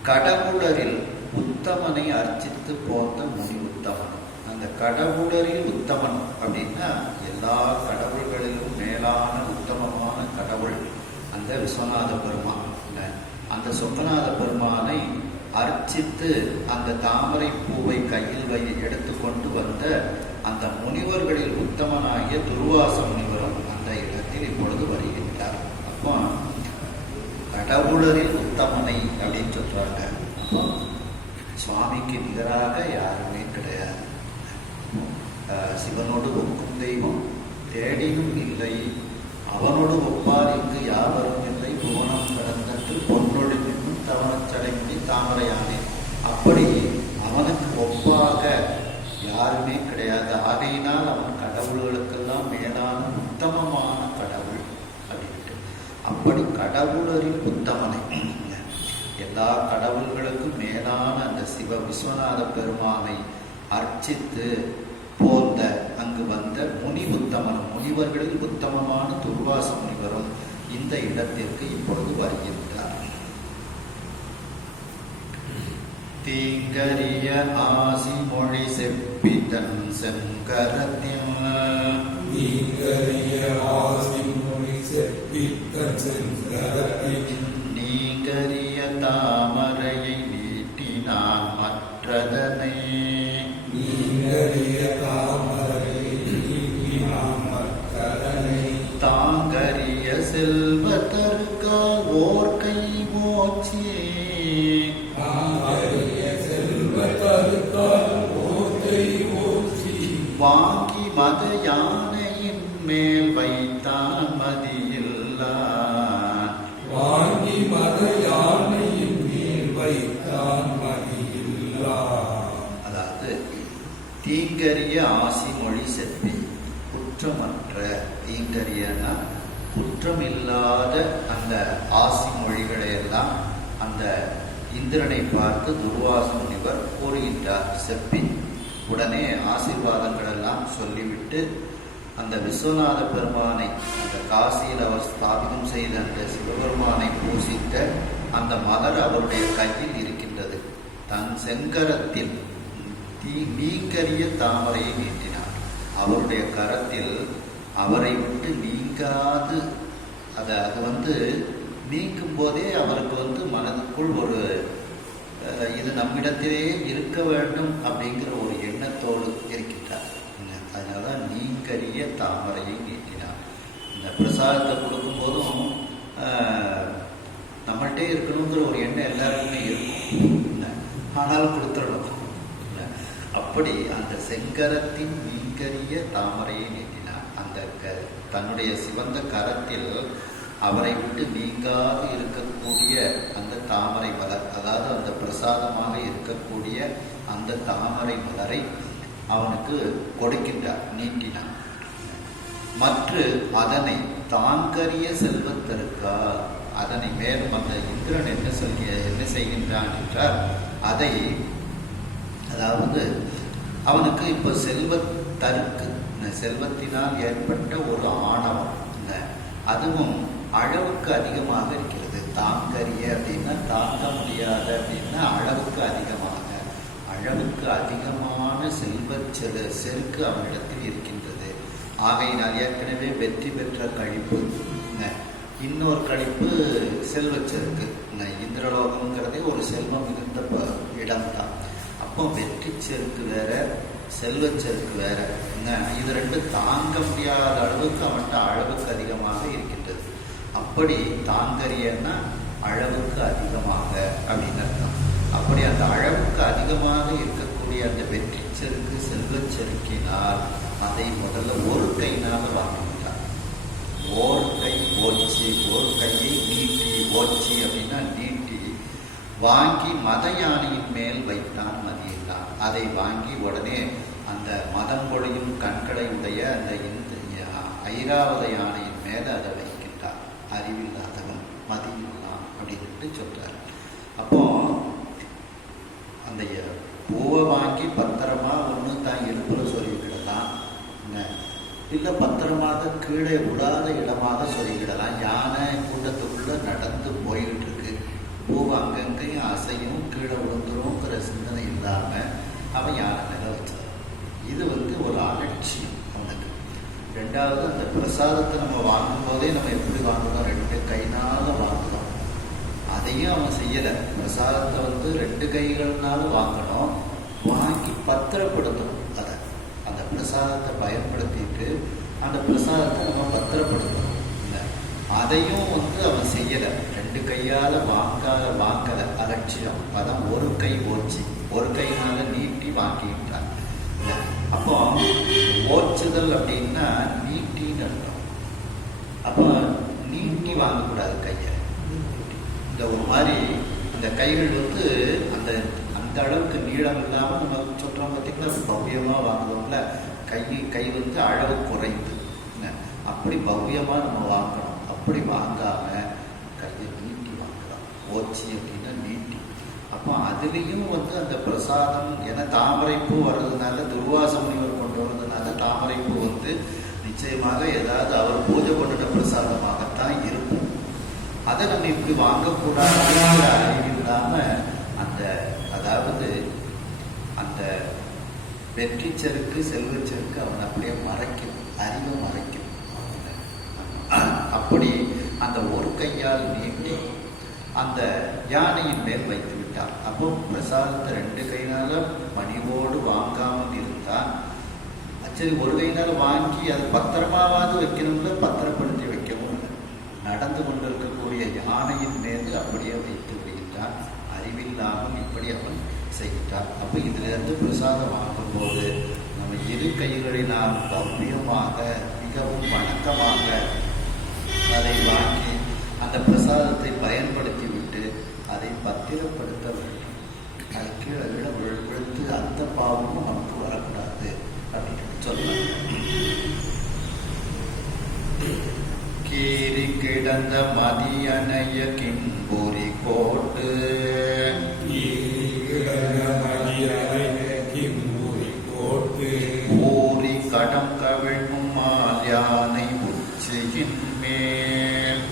கடவுளரில் உத்தமனை அர்ச்சித்து போந்த முனி உத்தமன். அந்த கடவுளரில் உத்தமன் அப்படின்னா எல்லா கடவுள்களிலும் மேலான உத்தமமான கடவுள் அந்த விஸ்வநாத பெருமான். அந்த சொக்கநாத பெருமானை அர்ச்சித்து அந்த தாமரை பூவை கையில் எடுத்துக்கொண்டு வந்த அந்த முனிவர்களில் உத்தமனாகிய துர்வாச முனிவரும் அந்த இடத்தில் இப்பொழுது வருகின்றார். அப்போ கடவுளரில் உத்தமனை அப்படின்னு சொல்றாங்க. அப்போ சுவாமிக்கு நிகராக யாருமே கிடையாது. சிவனோடு ஒக்கும் தெய்வம் தேடியும் இல்லை, அவனோடு ஒப்பார் இங்கு யாவரும் இல்லை, புவனம் கடந்தற்று பொன்னொழி நின்னும் தவணச்சடைமுடி தாமரையானே. அப்படி அவனுக்கு ஒப்பாக யாருமே கிடையாது. ஆகையினால் அவன் கடவுள்களுக்கெல்லாம் மேலான உத்தமமான கடவுள் அப்படின்ட்டு. அப்படி கடவுளரில் உத்தமனை, எல்லா கடவுள்களுக்கும் மேலான அந்த சிவ விஸ்வநாத பெருமானை அர்ச்சித்து போந்த அங்கு வந்த முனி உத்தமனும் முனிவர்களில் உத்தமமான துர்வாச முனிவரும் இந்த இடத்திற்கு இப்பொழுது வருகின்றார். தீங்கரிய ஆசி மொழி செப்பிதன் செங்கரத்தில் நீங்கரிய தாமரையை நீட்டினான் மற்றதனை தாங்கரிய செல்வதற்கால் ஓர் கை மோச்சியே வாங்கி மத யானையின் மேல் வைத்தான் மதியில்லான். வாங்கி மத யானையின் மேல் வைத்தான் மதியில்லான். அதாவது தீங்கரிய ஆசி மொழி செப்பி, குற்றமற்ற, தீங்கரியன்னா குற்றமில்லாத அந்த ஆசி மொழிகளை எல்லாம் அந்த இந்திரனை பார்த்து துர்வாச முனிவர் கூறுகின்றார். செப்பி உடனே ஆசீர்வாதங்கள் எல்லாம் சொல்லிவிட்டு அந்த விஸ்வநாத பெருமானை, அந்த காசியில் அவர் ஸ்தாபிதம் செய்த அந்த சிவபெருமானை பூசித்த அந்த மலர் அவருடைய கையில் இருக்கின்றது. தன் செங்கரத்தில் நீங்கரிய தாமரையை நீட்டினார். அவருடைய கரத்தில் அவரை விட்டு நீங்காது, அது நீக்கும் போதே அவருக்கு மனதுக்குள் ஒரு இது நம்மிடத்திலே இருக்க வேண்டும் அப்படிங்கிற ஒரு எண்ணத்தோடு இருக்கின்றார். அதனாலதான் நீங்கரிய தாமரையை நீட்டினார். இந்த பிரசாதத்தை கொடுக்கும் போதும் நம்மள்டே இருக்கணுங்கிற ஒரு எண்ணம் எல்லாருக்குமே இருக்கும், ஆனால் கொடுத்துடணும். அப்படி அந்த செங்கரத்தின் நீங்கரிய தாமரையை நீட்டினார். அந்த தன்னுடைய சிவந்த கரத்தில் அவரை விட்டு நீங்காது இருக்கக்கூடிய அந்த தாமரை மலர், அதாவது அந்த பிரசாதமாக இருக்கக்கூடிய அந்த தாமரை மலரை அவனுக்கு கொடுக்கின்றார், நீட்டினார். மற்ற அதனை தாங்கரிய செல்வத்தருக்கால், அதனை மேலும் அந்த இந்திரன் என்ன செய்கின்றான் என்றால், அதை அதாவது அவனுக்கு இப்போ செல்வத்தருக்கு, செல்வத்தினால் ஏற்பட்ட ஒரு ஆணவம், அதுவும் அளவுக்கு அதிகமாக இருக்கிறது. தாங்கரிய அப்படின்னா தாங்க முடியாத அப்படின்னா அளவுக்கு அதிகமான செருக்கு அவனிடத்தில் இருக்கின்றது. ஆகையினால் ஏற்கனவே வெற்றி பெற்ற கழிப்பு, இன்னொரு கழிப்பு செல்வச்செருக்கு. இந்திரலோகம்ங்கிறதே ஒரு செல்வம் மிகுந்த இடம்தான். அப்போ வெற்றி செருக்கு வேற, செல்வச்செருக்கு வேற. இது ரெண்டு தாங்க முடியாத அளவுக்கு அவன்கிட்ட அளவுக்கு அதிகமாக இருக்கின்றது. அப்படி தாங்கறியன்னா அளவுக்கு அதிகமாக அப்படின்னு அர்த்தம். அப்படி அந்த அளவுக்கு அதிகமாக இருக்கக்கூடிய அந்த வெற்றி செருக்கு செல்வச்செருக்கினால் அதை முதல்ல ஒரு கையினால் வாங்கிவிட்டார். ஓர் கை ஓச்சி, ஓர் கையை நீட்டி, ஓச்சி அப்படின்னா நீட்டி வாங்கி மத யானையின் மேல் வைத்தான் மதியினான். அதை வாங்கி உடனே அந்த மதம் பொழியும் கண்களை உடைய அந்த ஐராவத யானையின் மேல அதை வைக்கின்றார். அறிவில்லாதவன் மதியில்லான் அப்படின்னு சொல்றார். அப்போ அந்த பூவை வாங்கி பத்திரமா ஒன்று தான் இடுப்புல சொல்லிக்கிடலாம், இல்லை பத்திரமாக கீழே விடாத இடமாக சொல்லிக்கிடலாம். யானை கூட்டத்துக்குள்ள நடந்து போய்கிட்டு இருக்கு, பூவை அங்கங்கேயும் அசையும், கீழே விழுந்துரும்ங்கிற சிந்தனை இல்லாம அவன் யானை மேல வச்சான். இது ஒரு அலட்சியம் அவனுக்கு. ரெண்டாவது, அந்த பிரசாதத்தை நம்ம வாங்கும் போதே நம்ம எப்படி வாங்குறோம்? ரெண்டு கைனால வாங்குறோம். அதையும் அவன் செய்யலை. பிரசாதத்தை ரெண்டு கைகள்னாலும் வாங்கணும், வாங்கி பத்திரப்படுத்தணும். அதை அந்த பிரசாதத்தை பயன்படுத்திட்டு அந்த பிரசாதத்தை நம்ம பத்திரப்படுத்தணும். இல்லை, அதையும் அவன் செய்யலை. ரெண்டு கையால் வாங்கலை, அலட்சியம். அதான் ஒரு கை ஓச்சி, ஒரு கையினால நீட்டி வாங்கிட்டான். அப்போ ஓச்சுதல் அப்படின்னா நீட்டின்னு அர்த்தம். அப்போ நீட்டி வாங்கக்கூடாது கையை. இந்த ஒரு மாதிரி அந்த கைகள் அந்த அந்த அளவுக்கு நீளம் இல்லாமல் நம்ம சொல்கிறோம் பார்த்தீங்களா, பவ்யமாக வாங்குறோம்ல, கை அளவு குறைந்து அப்படி பவ்யமாக நம்ம வாங்கணும். அப்படி வாங்காம கையை நீட்டி வாங்கலாம். ஓச்சி அப்படின்னா நீட்டி. அப்போ அதுலேயும் அந்த பிரசாதம் ஏன்னா தாமரைப்பூ வர்றதுனால, துர்வாச முனிவர் கொண்டு வர்றதுனால தாமரைப்பூ நிச்சயமாக ஏதாவது அவர் பூஜை கொண்டுட்ட பிரசாதமாகத்தான் இருக்கும். அதை நம்ம இப்படி வாங்கக்கூடாதுங்கிற அறிவு இல்லாம அதாவது அந்த வெற்றி செருக்கு செல்வச்செருக்கு அவன் அப்படியே மறைக்கும், அறிவை மறைக்கும். அப்படி அந்த ஒரு கையால் நீட்டி அந்த யானையின் மேல் வைத்து விட்டார். அப்போ பிரசாதத்தை ரெண்டு கையினால பணிவோடு வாங்காமல் இருந்தான். சரி, ஒரு கையினால வாங்கி அது பத்திரமாவது வைக்கணும்ல, பத்திரப்படுத்தி வைக்கவும் இல்லை. நடந்து கொண்டிருக்கக்கூடிய யானையின் மேல் அப்படியே வைத்து விடுகின்றான். அறிவில்லாமல் இப்படி அவன் செய்கின்றான். அப்போ இதிலிருந்து பிரசாதம் வாங்கும்போது நம்ம இரு கைகளினால் பவ்யமாக மிகவும் வணக்கமாக அதை வாங்கி அந்த பிரசாதத்தை பயன்படுத்தி விட்டு அதை பத்திரப்படுத்த வேண்டும். அது கீழே விழுத்து அந்த பாவமும் நமக்கு வரக்கூடாது அப்படின்னு சொல்றாங்க. கீறி கிடந்த மதியணைய கிம்பூரி கோட்டு, ஊறி கடம் கவிழ்க்கும் மால் யானை உச்சியின் மேல்,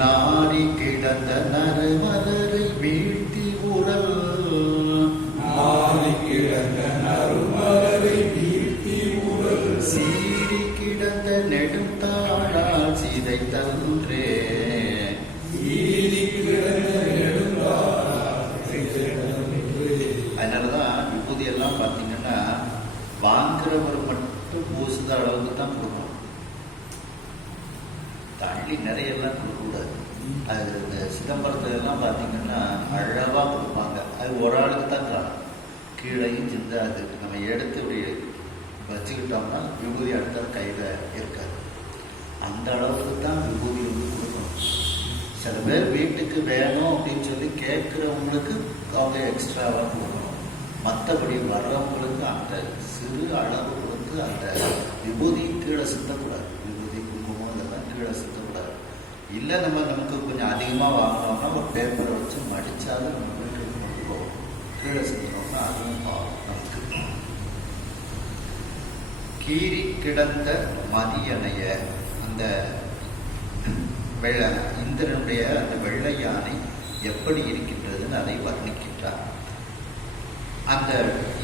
நாரி கிடந்த நறுமலரை வீழ்த்தி உடல், சீறி கிடந்த நெடுந்தாழால் சிதை தன்றே. அதனாலதான் விபூதி எல்லாம் பார்த்தீங்கன்னா வாங்குறவர் மட்டும் பூசுத அளவுக்கு தான் கொடுக்கணும். தள்ளி நிறைய எல்லாம் கொடுக்கக்கூடாது. அது இந்த சிதம்பரத்துல எல்லாம் பார்த்தீங்கன்னா அழகா கொடுப்பாங்க. அது ஒரு ஆளுக்கு தான் காணும், கீழையும் சிந்தாது. நம்ம எடுத்து இப்படி வச்சுக்கிட்டோம்னா விபூதி அடுத்த கையில் இருக்காது. அந்த அளவுக்கு தான் விபூதி கொடுக்கணும். சில பேர் வீட்டுக்கு வேணும் அப்படின்னு சொல்லி கேட்குறவங்களுக்கு அவங்க எக்ஸ்ட்ராவாக கொடுக்கணும். மற்றபடி வர்றவங்களுக்கு அந்த சிறு அளவு கொடுத்து அந்த விபூதி கீழே சுத்தக்கூடாது. விபூதி குங்குமம் இதெல்லாம் கீழே சுத்தக்கூடாது. இல்லை நமக்கு கொஞ்சம் அதிகமாக வாங்கினோம்னா ஒரு பேப்பரை வச்சு மடித்தாலும் நம்ம வீட்டுக்கு கொண்டு போவோம். கீழே சுத்தணும்னா அதுவும் நமக்கு. கீறி கிடந்த மதியணைய அந்த இந்திரனுடைய அந்த வெள்ளை யானை எப்படி இருக்கின்றதுன்னு அதை வர்ணிக்கின்றார். அந்த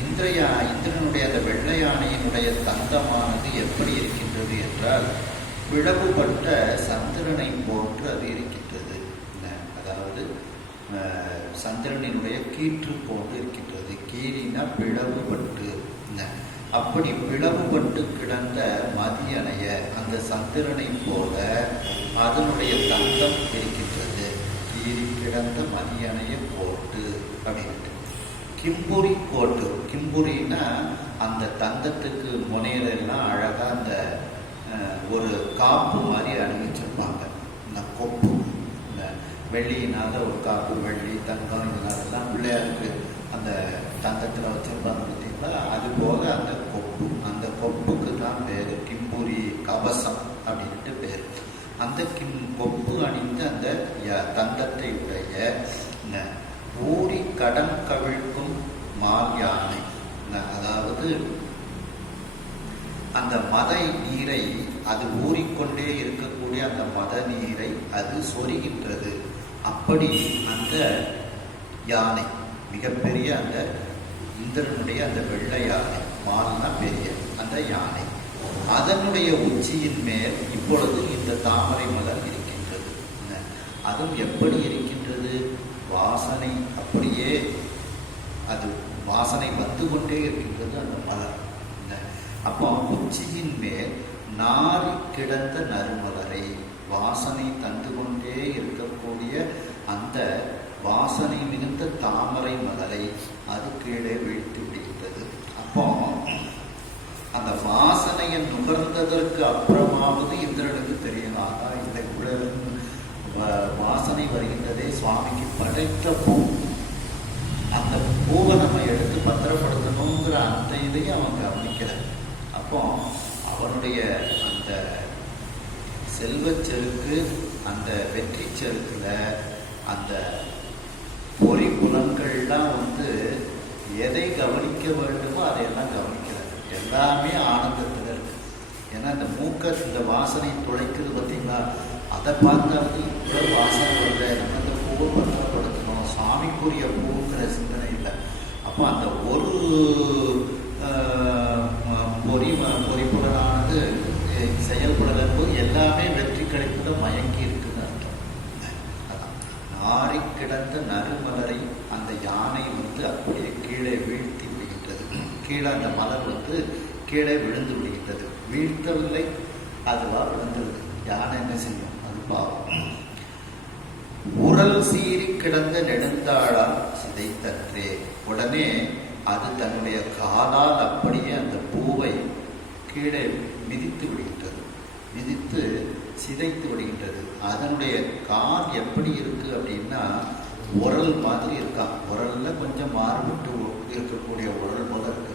இந்திரனுடைய அந்த வெள்ளை யானையினுடைய தந்தமானது எப்படி இருக்கின்றது என்றால் பிளவுபட்ட சந்திரனை போன்று அது இருக்கின்றது. அதாவது சந்திரனினுடைய கீற்று போன்று இருக்கின்றது. கீறினா பிளவுபட்டு, அப்படி பிளவுபட்டு கிடந்த மதியணைய அந்த சந்திரனை போல அதனுடைய தந்தம் இருக்கின்றது. கீறி கிடந்த மதியணைய கோட்டு அப்படின்ட்டு. கிம்புரி கோட்டு, கிம்புரின்னா அந்த தந்தத்துக்கு முனையிலெல்லாம் அழகா அந்த ஒரு காப்பு மாதிரி அணிவிச்சிருப்பாங்க. இந்த கொப்பு, இந்த வெள்ளியினால ஒரு காப்பு, வெள்ளி தங்கம் இதனாலெல்லாம் பிள்ளையாருக்கு அந்த தந்தத்தில் வச்சிருப்பாங்க பார்த்தீங்களா. அது போக அந்த கொப்பு, அந்த கொப்புக்கு தான் பேர் கிம்புரி கவசம் அப்படின்ட்டு பேர். அந்த கொப்பு அணிந்த அந்த தந்தத்தை உடைய ஊறி கடம் கவிழ்க்கும் மால் யானை, அதாவது அந்த மத நீரை, அது ஊறிக்கொண்டே இருக்கக்கூடிய அந்த மத நீரை அது சொரிகின்றது. அப்படி அந்த யானை மிகப்பெரிய அந்த இந்திரனுடைய அந்த வெள்ளை யானை, மால்னா பெரிய அந்த யானை, அதனுடைய உச்சியின் மேல் இப்பொழுது இந்த தாமரை மலர் இருக்கின்றது. அதுவும் எப்படி இருக்கின்றது? வாசனை அப்படியே, அது வாசனை வந்து கொண்டே இருக்கின்றது அந்த மலர். அப்போ உச்சியின் மேல் நாரி கிடந்த நறுமலரை, வாசனை தந்து கொண்டே இருக்கக்கூடிய அந்த வாசனை மிகுந்த தாமரை மலரை அது கீழே வீழ்த்தி விடுகிறது. அப்போ அந்த வாசனையை நுகர்ந்ததற்கு அப்புறமாவது இந்திரனுக்கு தெரியலாதா இல்லை வாசனை வருகின்றதே சுவாமிக்கு படைத்த பூ, அந்த பூவை நம்ம எடுத்து பத்திரப்படுத்தணுங்கிற அந்த இதையும் அவன் கவனிக்கிறார். அப்போ அவனுடைய அந்த செல்வச்செருக்கு, அந்த வெற்றி செருக்குல அந்த பொறி புலன்கள்லாம் எதை கவனிக்க வேண்டுமோ அதையெல்லாம் கவனிக்கிறார். எல்லாமே ஆனந்தத்தில் இருக்கு. ஏன்னா இந்த மூக்க இந்த வாசனை துளைக்குது பார்த்தீங்களா, அதை பார்த்தாவது இவ்வளவு வாசனை வருது, நம்ம அந்த பூவை பத்திரப்படுத்தணும், சுவாமிக்குரிய பூங்கிற சிந்தனை இல்லை. அப்போ அந்த ஒரு பொறிப்புலனானது செயல்படுகிற போது எல்லாமே வெற்றி கிடைப்பத மயங்கி இருக்குன்னு அர்த்தம். அதான் நாரி கிடந்த நறுமலரை அந்த யானை அப்படியே கீழே வீழ்த்தி விடுகின்றது. கீழே அந்த மலர் கீழே விழுந்து விடுகின்றது. வீழ்த்தவில்லை, அதுவா விழுந்துருது. யானை என்ன செய்யும்? அது பாவம். உரல் சீறி கிடந்த நெடுந்தாளால் சிதைத்தற்றே. உடனே அது தன்னுடைய காலால் அப்படியே அந்த பூவை கீழே மிதித்து விடுகின்றது. மிதித்து சிதைத்து விடுகின்றது. அதனுடைய கால் எப்படி இருக்கு அப்படின்னா உரல் மாதிரி இருக்கான். உரல்ல கொஞ்சம் மாறுபட்டு இருக்கக்கூடிய உரல் போல இருக்கு.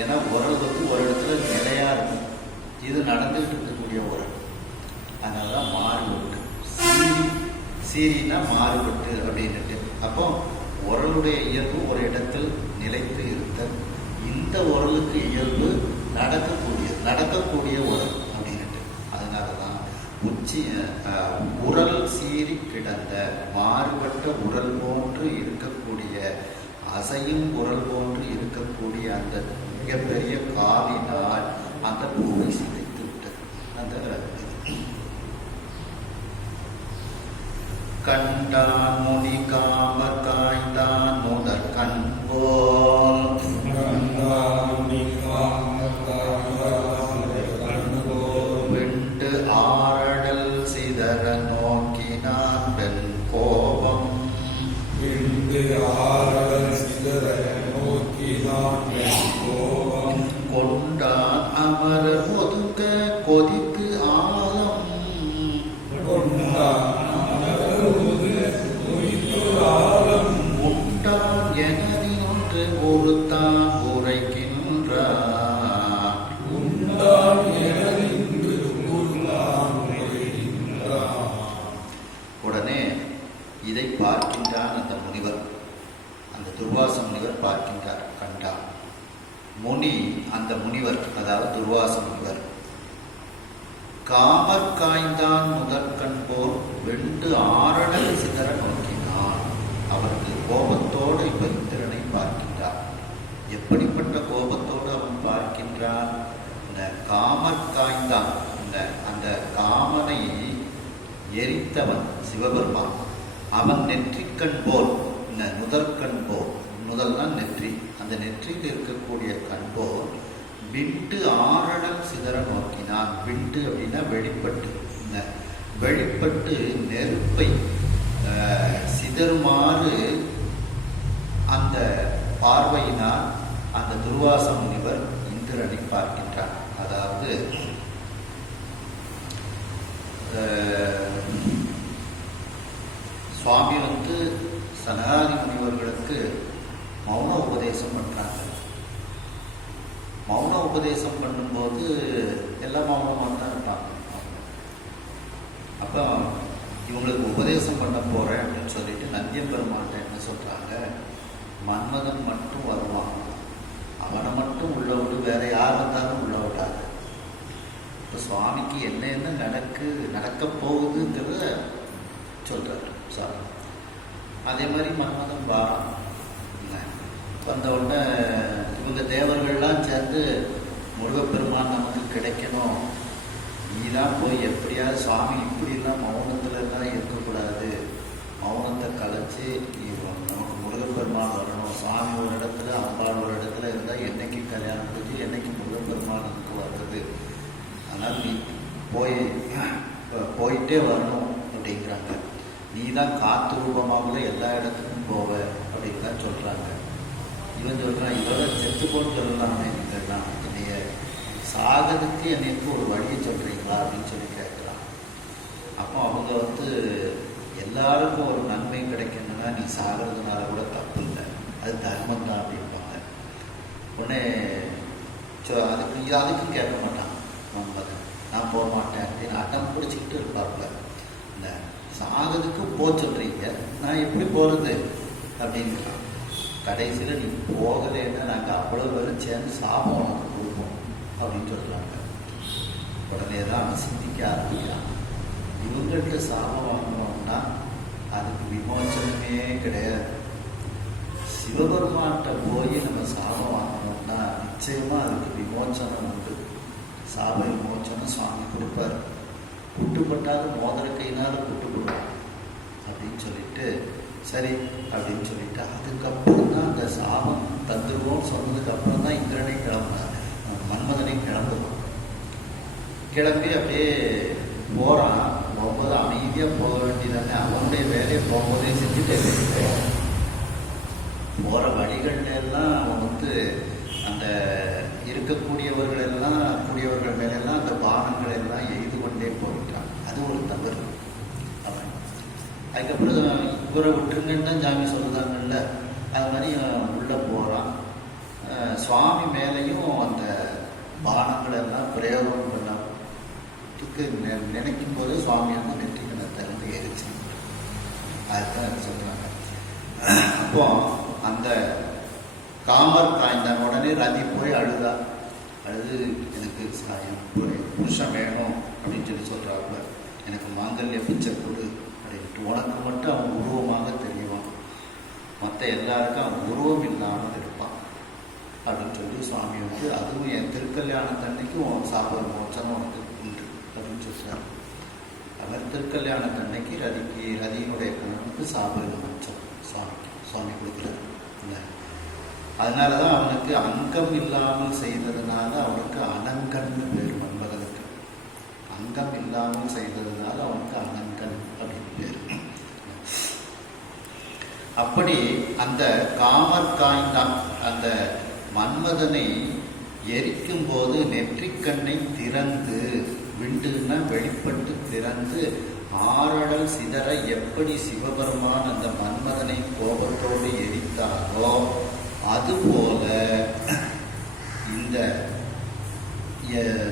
ஏன்னா உரல் ஒரு இடத்துல நிலையா இருக்கும், இது நடந்துகிட்டு இருக்கக்கூடிய உரல். அதனாலதான் மாறுபட்டு, சீரினா மாறுபட்டு அப்படின்னுட்டு. அப்போ உரலுடைய இயல்பு ஒரு இடத்தில் நிலைத்து இருத்தல். இந்த உரலுக்கு இயல்பு நடக்கக்கூடிய உரல் அப்படின்னுட்டு. அதனாலதான் உரல் சீறி கிடந்த மாறுபட்ட உரல் போன்று இருக்கக்கூடிய, அசையும் உரல் போன்று இருக்கக்கூடிய அந்த மிகப்பெரிய காலினால் அந்த பூவை சிதைத்து விட்டது. அந்த கண்டான் முனி காம காய்ந்தான் முதற் கண்போல் விண்டு ஆரடல் சிதற நோக்கினான் வெண் கோபம். கொண்டான் அமர ஒதுங்க கொதித்து ஆலம். உண்டான் எனதினொன்று ஒருத்தான் உரைக்கின்றான். உடனே இதை பார்க்கின்றான் அந்த முனிவர். அந்த துர்வாச முனிவர் பார்க்கின்றார், கண்டார். முனி, அந்த முனிவர் அதாவது துர்வாச முனிவர், காமர் காய்ந்தான் முதற்கண் போல் வெண்டு ஆரணல் சிதற நோக்கினான். அவருக்கு கோபத்தோடு இப்ப இந்திரனை பார்க்கின்றார். எப்படிப்பட்ட கோபத்தோடு அவன் பார்க்கின்றான்? இந்த காமற்காய்ந்தான், அந்த காமனை எரித்தவன் சிவபெருமான். அவன் நெற்றிக்கண் போல், இந்த முதல் கண் போல், முதல்னா நெற்றி, அந்த நெற்றியில் இருக்கக்கூடிய கண் போல் விண்டு ஆரணல் சிதற நோக்கினான். விண்டு அப்படின்னா வெளிப்பட்டு, இந்த வெளிப்பட்டு நெருப்பை சிதறுமாறு அந்த பார்வையினால் அந்த துர்வாச முனிவர் இந்திரனை பார்க்கின்றார். அதாவது சுவாமி சனகாதி முனிவர்களுக்கு மௌன உபதேசம் பண்றாங்க. மௌன உபதேசம் பண்ணும்போது எல்லாம் மௌனமாக தான் இருப்பாங்க. அப்போ இவங்களுக்கு உபதேசம் பண்ண போறேன் அப்படின்னு சொல்லிட்டு நந்தியம் பெருமாட்ட என்ன சொல்றாங்க, மன்மதன் மட்டும் வருவான், அவனை மட்டும் உள்ள விட்டு வேற யார் வந்தாலும் உள்ள விடாது. இப்போ சுவாமிக்கு என்ன நடக்க போகுதுங்கிறத சொல்றாரு சாமி. அதே மாதிரி மன்மதன் வாரான். வந்த உடனே இவங்க தேவர்கள்லாம் சேர்ந்து முருகப்பெருமான் நமக்கு கிடைக்கணும், நீதான் போய் எப்படியாவது சுவாமி இப்படிலாம் மௌனத்துல எல்லாம் இருக்கக்கூடாது, மௌனத்தை கலைச்சு நமக்கு முருகப்பெருமான் வரணும், சுவாமி ஒரு இடத்துல அம்பாள் ஒரு இடத்துல இருந்தால் என்னைக்கு கல்யாணம் முடிஞ்சு என்னைக்கு முருகப்பெருமான் நமக்கு வர்றது, அதனால் நீ போயிட்டே வரணும் அப்படிங்கிறாங்க. நீ தான் காத்து ரூபமாகல எல்லா இடத்துக்கும் போவ அப்படின்னு தான் சொல்றாங்க. இவன் சொல்றான், இதோட செத்துப்போன்னு சொல்லலாமே, நீங்கள்லாம் என்னைய சாகதுக்கு எனக்கு ஒரு வழியை சொல்றீங்களா அப்படின்னு சொல்லி கேட்கலாம். அப்போ அவங்க எல்லாருக்கும் ஒரு நன்மை கிடைக்கணும்னா நீ சாகிறதுனால கூட தப்பு இல்லை, அது தர்மம் தான் அப்படின்பாங்க. உடனே அதுக்கும் கேட்க மாட்டான் மன்மதன். நான் போக மாட்டேன் அப்படின்னு அட்டம் பிடிச்சிக்கிட்டு இருப்பாப்புல. இந்த சாகிறதுக்கு சொல்றீங்க, நான் எப்படி போறது அப்படிங்கிறான். கடைசியில் நீ போகலைன்னா நாங்கள் அவ்வளோ பேரும் சேர்ந்து சாபம் உனக்கு கொடுப்போம் அப்படின்னு சொல்றாங்க. உடனே தான் அவன் சிந்திக்க ஆரம்பிக்கிறான், இவங்கள்ட்ட சாபம் வாங்கணும்னா அதுக்கு விமோச்சனமே கிடையாது, சிவபெருமான்கிட்ட போய் நம்ம சாபம் வாங்கணும்னா நிச்சயமா அதுக்கு விமோச்சனம் உண்டு, சாப விமோச்சனம் சுவாமி கொடுப்பார், குட்டுப்பட்டாலும் மோதிர கையினாலும் குட்டு கொடுப்பார் அப்படின்னு சொல்லிட்டு சரி அப்படின்னு சொல்லிட்டு அதுக்கப்புறம் தான் அந்த சாபம் தந்துருவோம்னு சொன்னதுக்கு அப்புறம் தான் இந்திரனை கிளம்புனாங்க, மன்மதனை கிளம்புவான். கிளம்பி அப்படியே போறான். போகும்போது அமைதியா போக வேண்டியதானே, அவனுடைய வேலையை போகும்போதே செஞ்சுட்டே போற வழிகள்ல எல்லாம் அவன் அந்த இருக்கக்கூடியவர்கள் எல்லாம் கூடியவர்கள் மேலெல்லாம் அந்த பானங்கள் எல்லாம் எய்து கொண்டே போயிட்டான். அது ஒரு தவறு. அவன் அதுக்கப்புறம் இவரை விட்டுருங்கன்னு தான் சாமி சொல்லுதாங்கல்ல, அது மாதிரி உள்ள போறான். சுவாமி மேலையும் அந்த பானங்கள் எல்லாம் பிரயோகம் பண்ணதுக்கு நினைக்கும் போது சுவாமி அந்த நெற்றிக்கணத்தை எரிச்சு அதுதான் சொல்றாங்க. அப்போ அந்த காமர் காய்ந்தான். உடனே ரதி போய் அழுது எனக்கு புருஷன் வேணும் அப்படின்னு சொல்றாங்க. எனக்கு மாங்கல்ய பிச்சை கொடு அப்படின்ட்டு, உனக்கு மட்டும் அவன் உருவமாக தெரியுவான், மற்ற எல்லாருக்கும் அவன் உருவம் இல்லாமல் இருப்பான் அப்படின்னு சொல்லி சுவாமி அதுவும் என் திருக்கல்யாணத்தன்னைக்கும் சாப மோட்சம் உனக்கு உண்டு அப்படின்னு சொல்றாரு. அவர் திருக்கல்யாணத்தன்னைக்கு ரதியினுடைய கணவனுக்கு சாப மோட்சம் சுவாமி கொடுக்குறாரு. அதனாலதான் அவனுக்கு அங்கம் இல்லாமல் செய்ததுனால அவனுக்கு அனங்கன்னு பேர். மன்மதனுக்கு அங்கம் இல்லாமல் செய்ததுனால அவனுக்கு அனங்கன் அப்படின்னு பேர். அப்படி அந்த காமர் காய்ந்தான் அந்த மன்மதனை எரிக்கும் போது நெற்றிக்கண்ணை திறந்து, விண்டுன்னா வெளிப்பட்டு திறந்து ஆரடல் சிதற எப்படி சிவபெருமான் அந்த மன்மதனை கோபத்தோடு எரித்தாரோ அதுபோல இந்த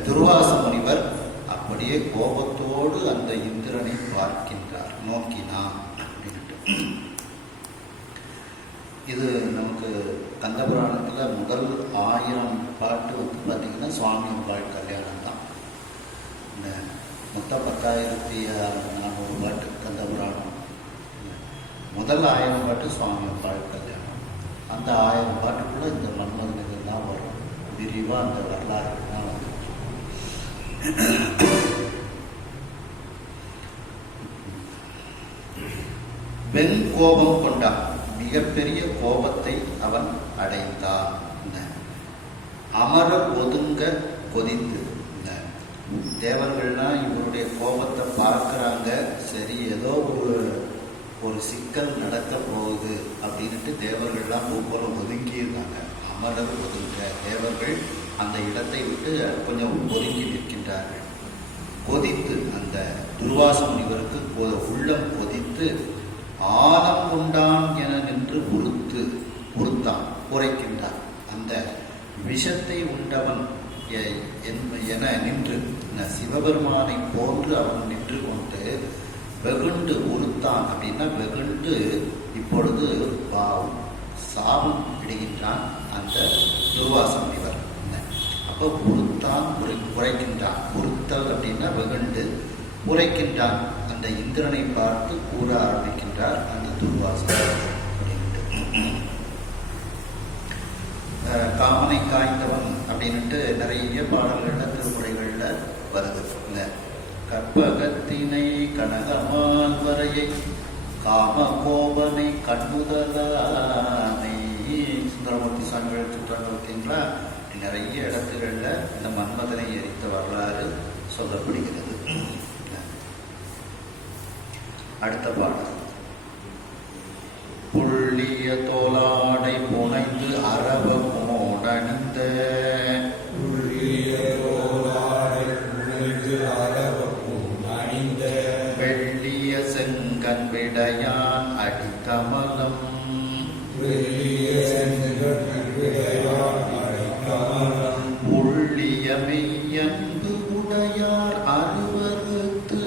துர்வாச முனிவர் அப்படியே கோபத்தோடு அந்த இந்திரனை பார்க்கின்றார், நோக்கினான் அப்படின்ட்டு. இது நமக்கு கந்தபுராணத்துல முதல் 1000 பாட்டு பார்த்தீங்கன்னா சுவாமி அம்பாள் கல்யாணம் தான். இந்த மொத்தம் 10,400 பாட்டு கந்தபுராணம். முதல் 1000 பாட்டு சுவாமி அம்பாள் கல்யாணம். அந்த 1000 பாட்டுக்குள்ள இந்த மன்மதன் இதெல்லாம் வரும். விரிவா அந்த வரலாறுலாம் வந்து வெண் கோபம் கொண்டான், மிகப்பெரிய கோபத்தை அவன் அடைந்தான். அமரர் ஒதுங்க கொதித்து, தேவர்கள்லாம் இவருடைய கோபத்தை பார்க்கறாங்க. சரி, ஏதோ ஒரு சிக்கல் நடக்க போகுது அப்படின்ட்டு தேவர்கள்லாம் ஒவ்வொரு ஒதுங்கி இருக்காங்க. அமரர் ஒதுங்க, தேவர்கள் அந்த இடத்தை விட்டு கொஞ்சம் ஒதுங்கி நிற்கின்றார்கள். கொதித்து, அந்த துர்வாச முனிவருக்கு உள்ளம் கொதித்து ஆலம் கொண்டான் என நின்று உறுத்தான், உரைக்கின்றான். அந்த விஷத்தை உண்டவன் என நின்று சிவபெருமானை போன்று அவன் நின்று கொண்டு வெகுண்டு உறுத்தான். அப்படின்னா வெகுண்டு இப்பொழுது சாபம் இடுகின்றான் அந்த துர்வாச முனிவர். அப்போ உறுத்தான், உரைக்கின்றான். உறுத்தல் அப்படின்னா வெகுண்டு உரைக்கின்றான். அந்த இந்திரனை பார்த்து கூற ஆரம்பிக்கின்றார் அந்த துர்வாசன். காமனை காய்ந்தவன் அப்படின்ட்டு நிறைய பாடல்கள்ல திருமுறைகள்ல வருது. இல்லை, கற்பகத்தினை கனகமால் வரையை காம கோபனை கண்ணுதலானை சுந்தரமூர்த்தி சாமிகள் சொல்றாங்க பார்த்தீங்களா. நிறைய இடத்துகள்ல இந்த மன்மதனை எரித்த வரலாறு சொல்லப்படுகிறது. அடுத்த பாடல், புள்ளிய தோளாடை புனைந்து அரவ மோடணிந்த வெள்ளிய செங்கன் விடையான் அடிக்கமலம் உள்ளிய மெய்யன்பு உடையார் அருவருத்து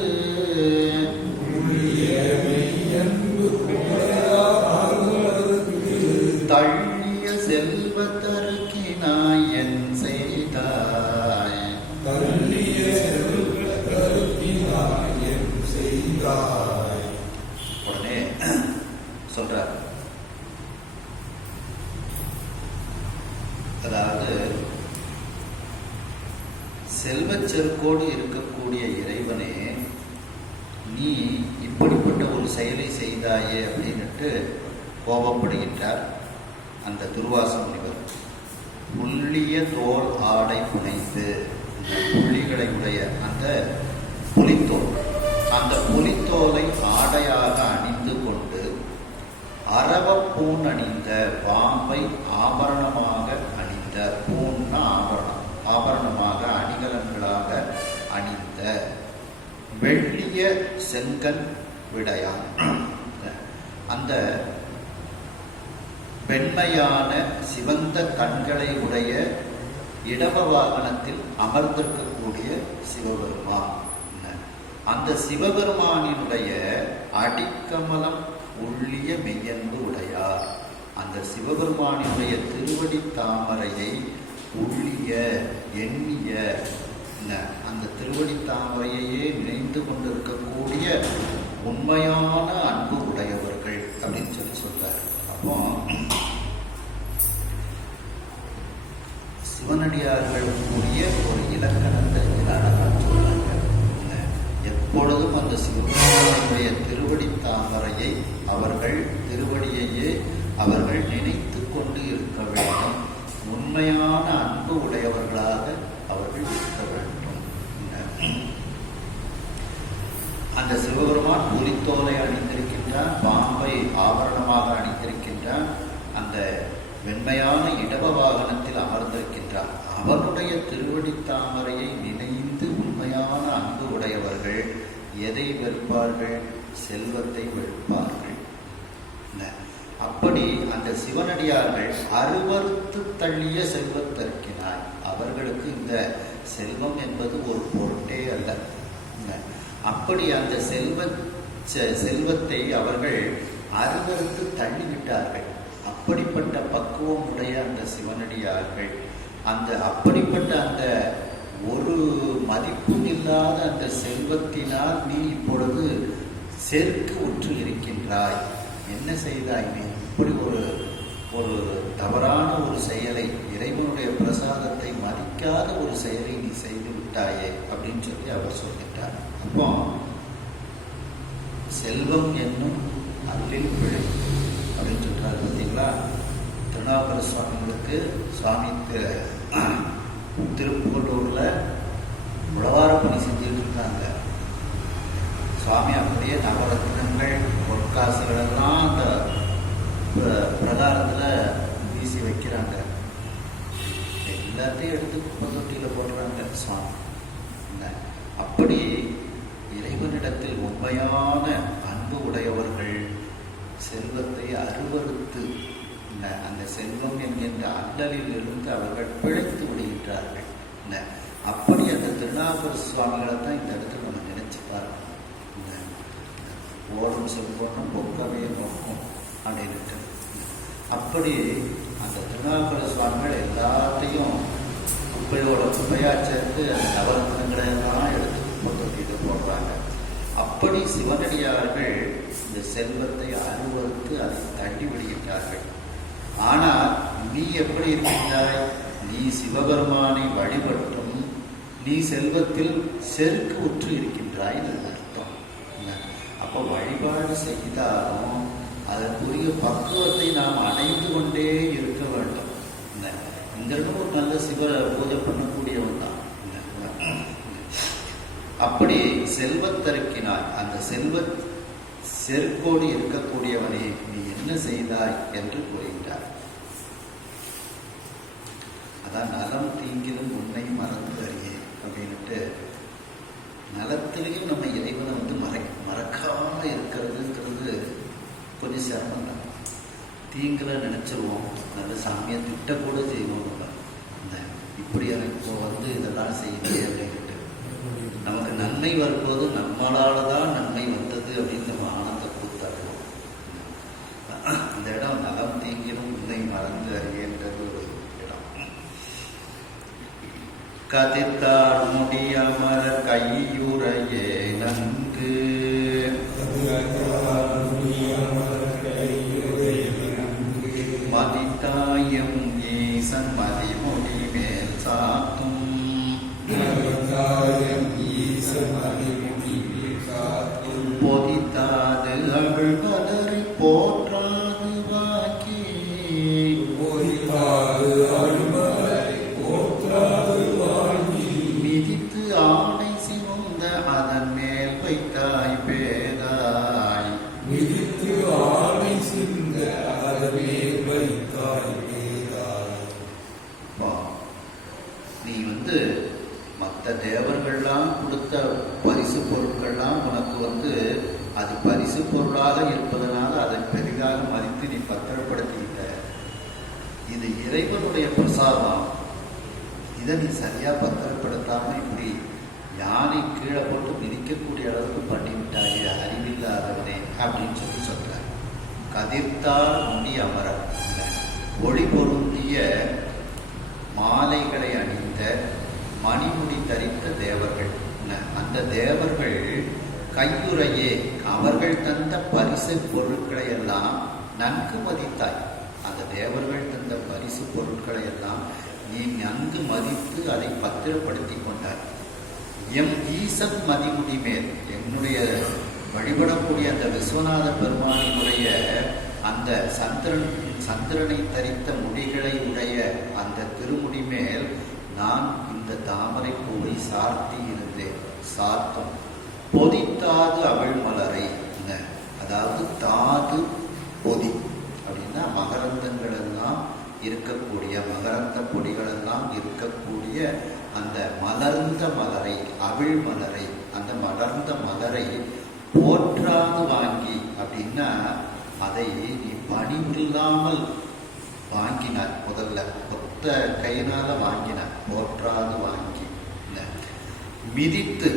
தள்ளிய செல்வத்தருக்கினாய் என் செய்தாய். உடனே சொல்றார், அதாவது செல்வச் செருக்கோடு இருக்கக்கூடிய இறைவனே, நீ இப்படிப்பட்ட ஒரு செயலை செய்தாயே அப்படின்னுட்டு கோபப்படுகின்றார் அந்த துர்வாச முனிவர். புள்ளிய தோல் ஆடை புனைந்து, புள்ளிகளை உடைய அந்த புலித்தோல், அந்த புலித்தோலை ஆடையாக அணிந்து கொண்டு அரவப்பூன் அணிந்த, பாம்பை ஆபரணமாக அணிந்த, பூன்னா ஆபரணம், ஆபரணமாக அணிகலன்களாக அணிந்த, வெள்ளிய செங்கன் விடையான், அந்த வெண்மையான சிவந்த கண்களை உடைய இடம வாகனத்தில் அமர்ந்திருக்கக்கூடிய சிவபெருமான். அந்த சிவபெருமானினுடைய அடிக்கமலம் உள்ளிய மெய்யன்பு உடையார். அந்த சிவபெருமானினுடைய திருவடி தாமரையை உள்ளிய எண்ணிய, அந்த திருவடி தாமரையையே நினைந்து கொண்டிருக்கக்கூடிய உண்மையான அன்பு உடையவர்கள் அப்படின்னு சொல்றார். அப்போ சிவனடியார்களுக்குரிய ஒரு இலக்கணத்தை அழகாக சொல்றாங்க. எப்பொழுதும் அந்த சிவபெருமானுடைய திருவடி தாமரையை, அவர்கள் திருவடியையே அவர்கள் நினைத்து கொண்டு இருக்க வேண்டும். உண்மையான அன்பு உடையவர்களாக அவர்கள் இருக்க வேண்டும். அந்த சிவபெருமான் புலித்தோலை அணிந்திருக்கின்றான், பாம்பை ஆபரணமாக அணிந்திருக்கின்றான், அந்த வெண்மையான இடவ வாகனத்தில் அமர்ந்திருக்கின்றான். அவனுடைய திருவடி தாமரையை நினைந்து உண்மையான அன்பு உடையவர்கள் எதை வெறுப்பார்கள்? செல்வத்தை வெறுப்பார்கள். அப்படி அந்த சிவனடியார்கள் அருவறுத்து தள்ளிய செல்வத்தற்கினாய். அவர்களுக்கு இந்த செல்வம் என்பது ஒரு பொருட்டே அல்ல. அப்படி அந்த செல்வத்தை அவர்கள் அருவறுத்து தள்ளிவிட்டார்கள். அப்படிப்பட்ட பக்குவம் உடைய அந்த சிவனடியார்கள் அப்படிப்பட்ட அந்த ஒரு மதிப்பும் இல்லாத அந்த செல்வத்தினால் நீ இப்பொழுது செருக்கு உற்று இருக்கின்றாய். என்ன செய்தாய்? நீ இப்படி ஒரு தவறான ஒரு செயலை, இறைவனுடைய பிரசாதத்தை மதிக்காத ஒரு செயலை நீ செய்து விட்டாயே அப்படின்னு சொல்லி அவர் சொல்லிட்டார். அப்போ செல்வம் என்னும் அல்லில் பிழை அப்படின்னு சொல்றாரு. பார்த்தீங்களா, திருநாவுக்கர சுவாமிகளுக்கு சுவாமி திருப்புகலூர்ல உழவார பணி செஞ்சுட்டு இருக்காங்க. சுவாமி அப்படியே நவரத்னங்கள் பொற்காசுகள் எல்லாம் அந்த பிரகாரத்துல வீசி வைக்கிறாங்க. எல்லாத்தையும் எடுத்து குப்பை தொட்டியில போடுறாங்க சுவாமி. அப்படி இறைவனிடத்தில் உண்மையான அன்பு உடையவர்கள் செல்வத்தை அருவறுத்து அந்த செல்வம் என்கின்ற அல்லலில் இருந்து அவர்கள் பிழைத்து விடுகின்றார்கள். அப்படி அந்த திருநாவுக்கர சுவாமிகளை தான் இந்த இடத்துல நம்ம நினைச்சு பாருங்க. ஓடும் செல்வம் பொக்கவே நோக்கும் அப்படின்ட்டு அப்படி அந்த திருநாவுக்கர சுவாமிகள் எல்லாத்தையும் குப்பையோட குப்பையா சேர்த்து அந்த நவரத்னங்களை எல்லாம் எடுத்து தொட்டிட்டு போடுறாங்க. அப்படி சிவனடியார்கள் இந்த செல்வத்தை அருவறுத்து அதை தள்ளி விடுகின்றார்கள். ஆனால் நீ எப்படி இருக்கின்றாய்? நீ சிவபெருமானை வழிபட்டும் நீ செல்வத்தில் செருக்கு உற்று இருக்கின்றாய் அர்த்தம். அப்போ வழிபாடு செய்தாலும் அதற்குரிய பக்குவத்தை நாம் அடைந்து கொண்டே இருக்க வேண்டும். இங்கிருந்து ஒரு நல்ல சிவ பூஜை பண்ணக்கூடியவன் தான். அப்படி செல்வத்தருக்கினாய், அந்த செல்வ செருக்கோடு இருக்கக்கூடியவனே நீ என்ன செய்தாய் என்று கூறுகின்றார். அதான் நலம் தீங்கிலும் உன்னை மறந்து அறியே அப்படின்ட்டு நலத்திலையும் நம்ம இறைவனை மறக்காம இருக்கிறதுங்கிறது கொஞ்சம் சிரமம் தான். தீங்களை நினைச்சிருவோம், நல்ல சாமியை திட்ட கூட செய்வோம். இப்படி எனக்கு இப்போ இதெல்லாம் செய்யுது அப்படின்ட்டு நமக்கு நன்மை வரும்போது நம்மளால தான் நன்மை வந்தது அப்படின்னு நம்ம ஆனந்த கூத்தாடுவோம். இந்த இடம் நலம் தீங்கிலும் உன்னை மறந்து அறியன்றது ஒரு இடம். கதித்தாள் முடியமர கையுறையே நன்கு மதித்தாயம் ஈசன் மதிமொழி மேல் சாத்தும் பொதித்தாது அவள் கதறி போற்றாது வாக்கி மிதித்து ஆடை சிவந்த அதன் மேல் வைத்தாய் பேதாய். மிதித்து ஆடை சிந்த அதன் மேல் வைத்தாய் பேதாய். நீ மற்ற தேவர்கள்லாம் கொடுத்த பரிசு பொருட்கள்லாம் உனக்கு அது பரிசு பொருளாக இருப்பதனால அதை பெரிதாக மதித்து நீ பத்திரப்படுத்திக்கிட்ட. இது இறைவனுடைய பிரசாதம். இதை நீ சரியா பத்திரப்படுத்தாம இப்படி யானை கீழே போட்டு மிதிக்கக்கூடிய அளவுக்கு பண்ணிவிட்டாயே அறிவில்லாதவனே அப்படின்னு சொல்ற. கதிர்த்தால் முடி அமர ஒளி பொருந்திய மாலைகளை அணிந்த மணிமுடி தரித்த தேவர்கள். அந்த தேவர்கள் கையுறையே அவர்கள் தந்த பரிசு பொருட்களை எல்லாம் நன்கு மதித்தாய். அந்த தேவர்கள் தந்த பரிசு பொருட்களை எல்லாம் நீ நன்கு மதித்து அதை பத்திரப்படுத்தி கொண்டாய். எம் ஈசன் மதிமுடி மேல் என்னுடைய வழிபடக்கூடிய அந்த விஸ்வநாத பெருமானினுடைய அந்த சந்திரனை தரித்த முடிகளை உடைய அந்த திருமுடி மேல் நான் இந்த தாமரை பூவை சார்த்தி இருந்தேன். சார்த்தம் பொதித்தாது அவள் மலரை, அதாவது தாது பொதி அப்படின்னா மகரந்தங்கள் எல்லாம் இருக்கக்கூடிய மகரந்த பொடிகள் எல்லாம் இருக்கக்கூடிய அந்த மலர்ந்த மலரை, அவிழ் மலரை, அந்த மலர்ந்த மலரை போற்றாது வாங்கி அப்படின்னா அதை நீ பணிவில்லாமல் வாங்கினார். முதல்ல கொத்த கையினால வாங்கினார், போற்றாது வாங்கி மிதித்து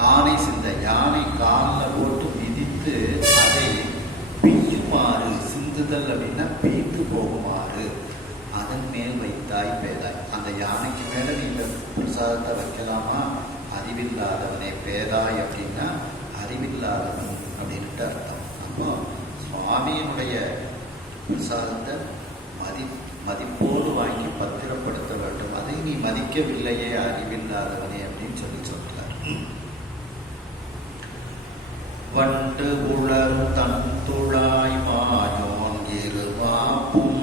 யானை சிந்த யானை காலில் போட்டு மிதித்து அதை பிய்யுமாறு, சிந்துதல் அப்படின்னா பீந்து போகுமாறு அதன் மேல் வைத்தாய் பேதாய். அந்த யானைக்கு மேல நீங்க பிரசாதத்தை வைக்கலாமா? அறிவில்லாதவனே. பேதாய் அப்படின்னா அறிவில்லாதவன் அப்படின்ட்டு அர்த்தம். அப்போ சுவாமியினுடைய பிரசாதத்தை மதிப்போடு வாங்கி பத்திரப்படுத்த வேண்டும். அதை நீ மதிக்கவில்லையே அறிவில்லாதவனே அப்படின்னு சொல்றார். வண்டு உளர் தன் துழாய் மாயோன் இருமாப்பும்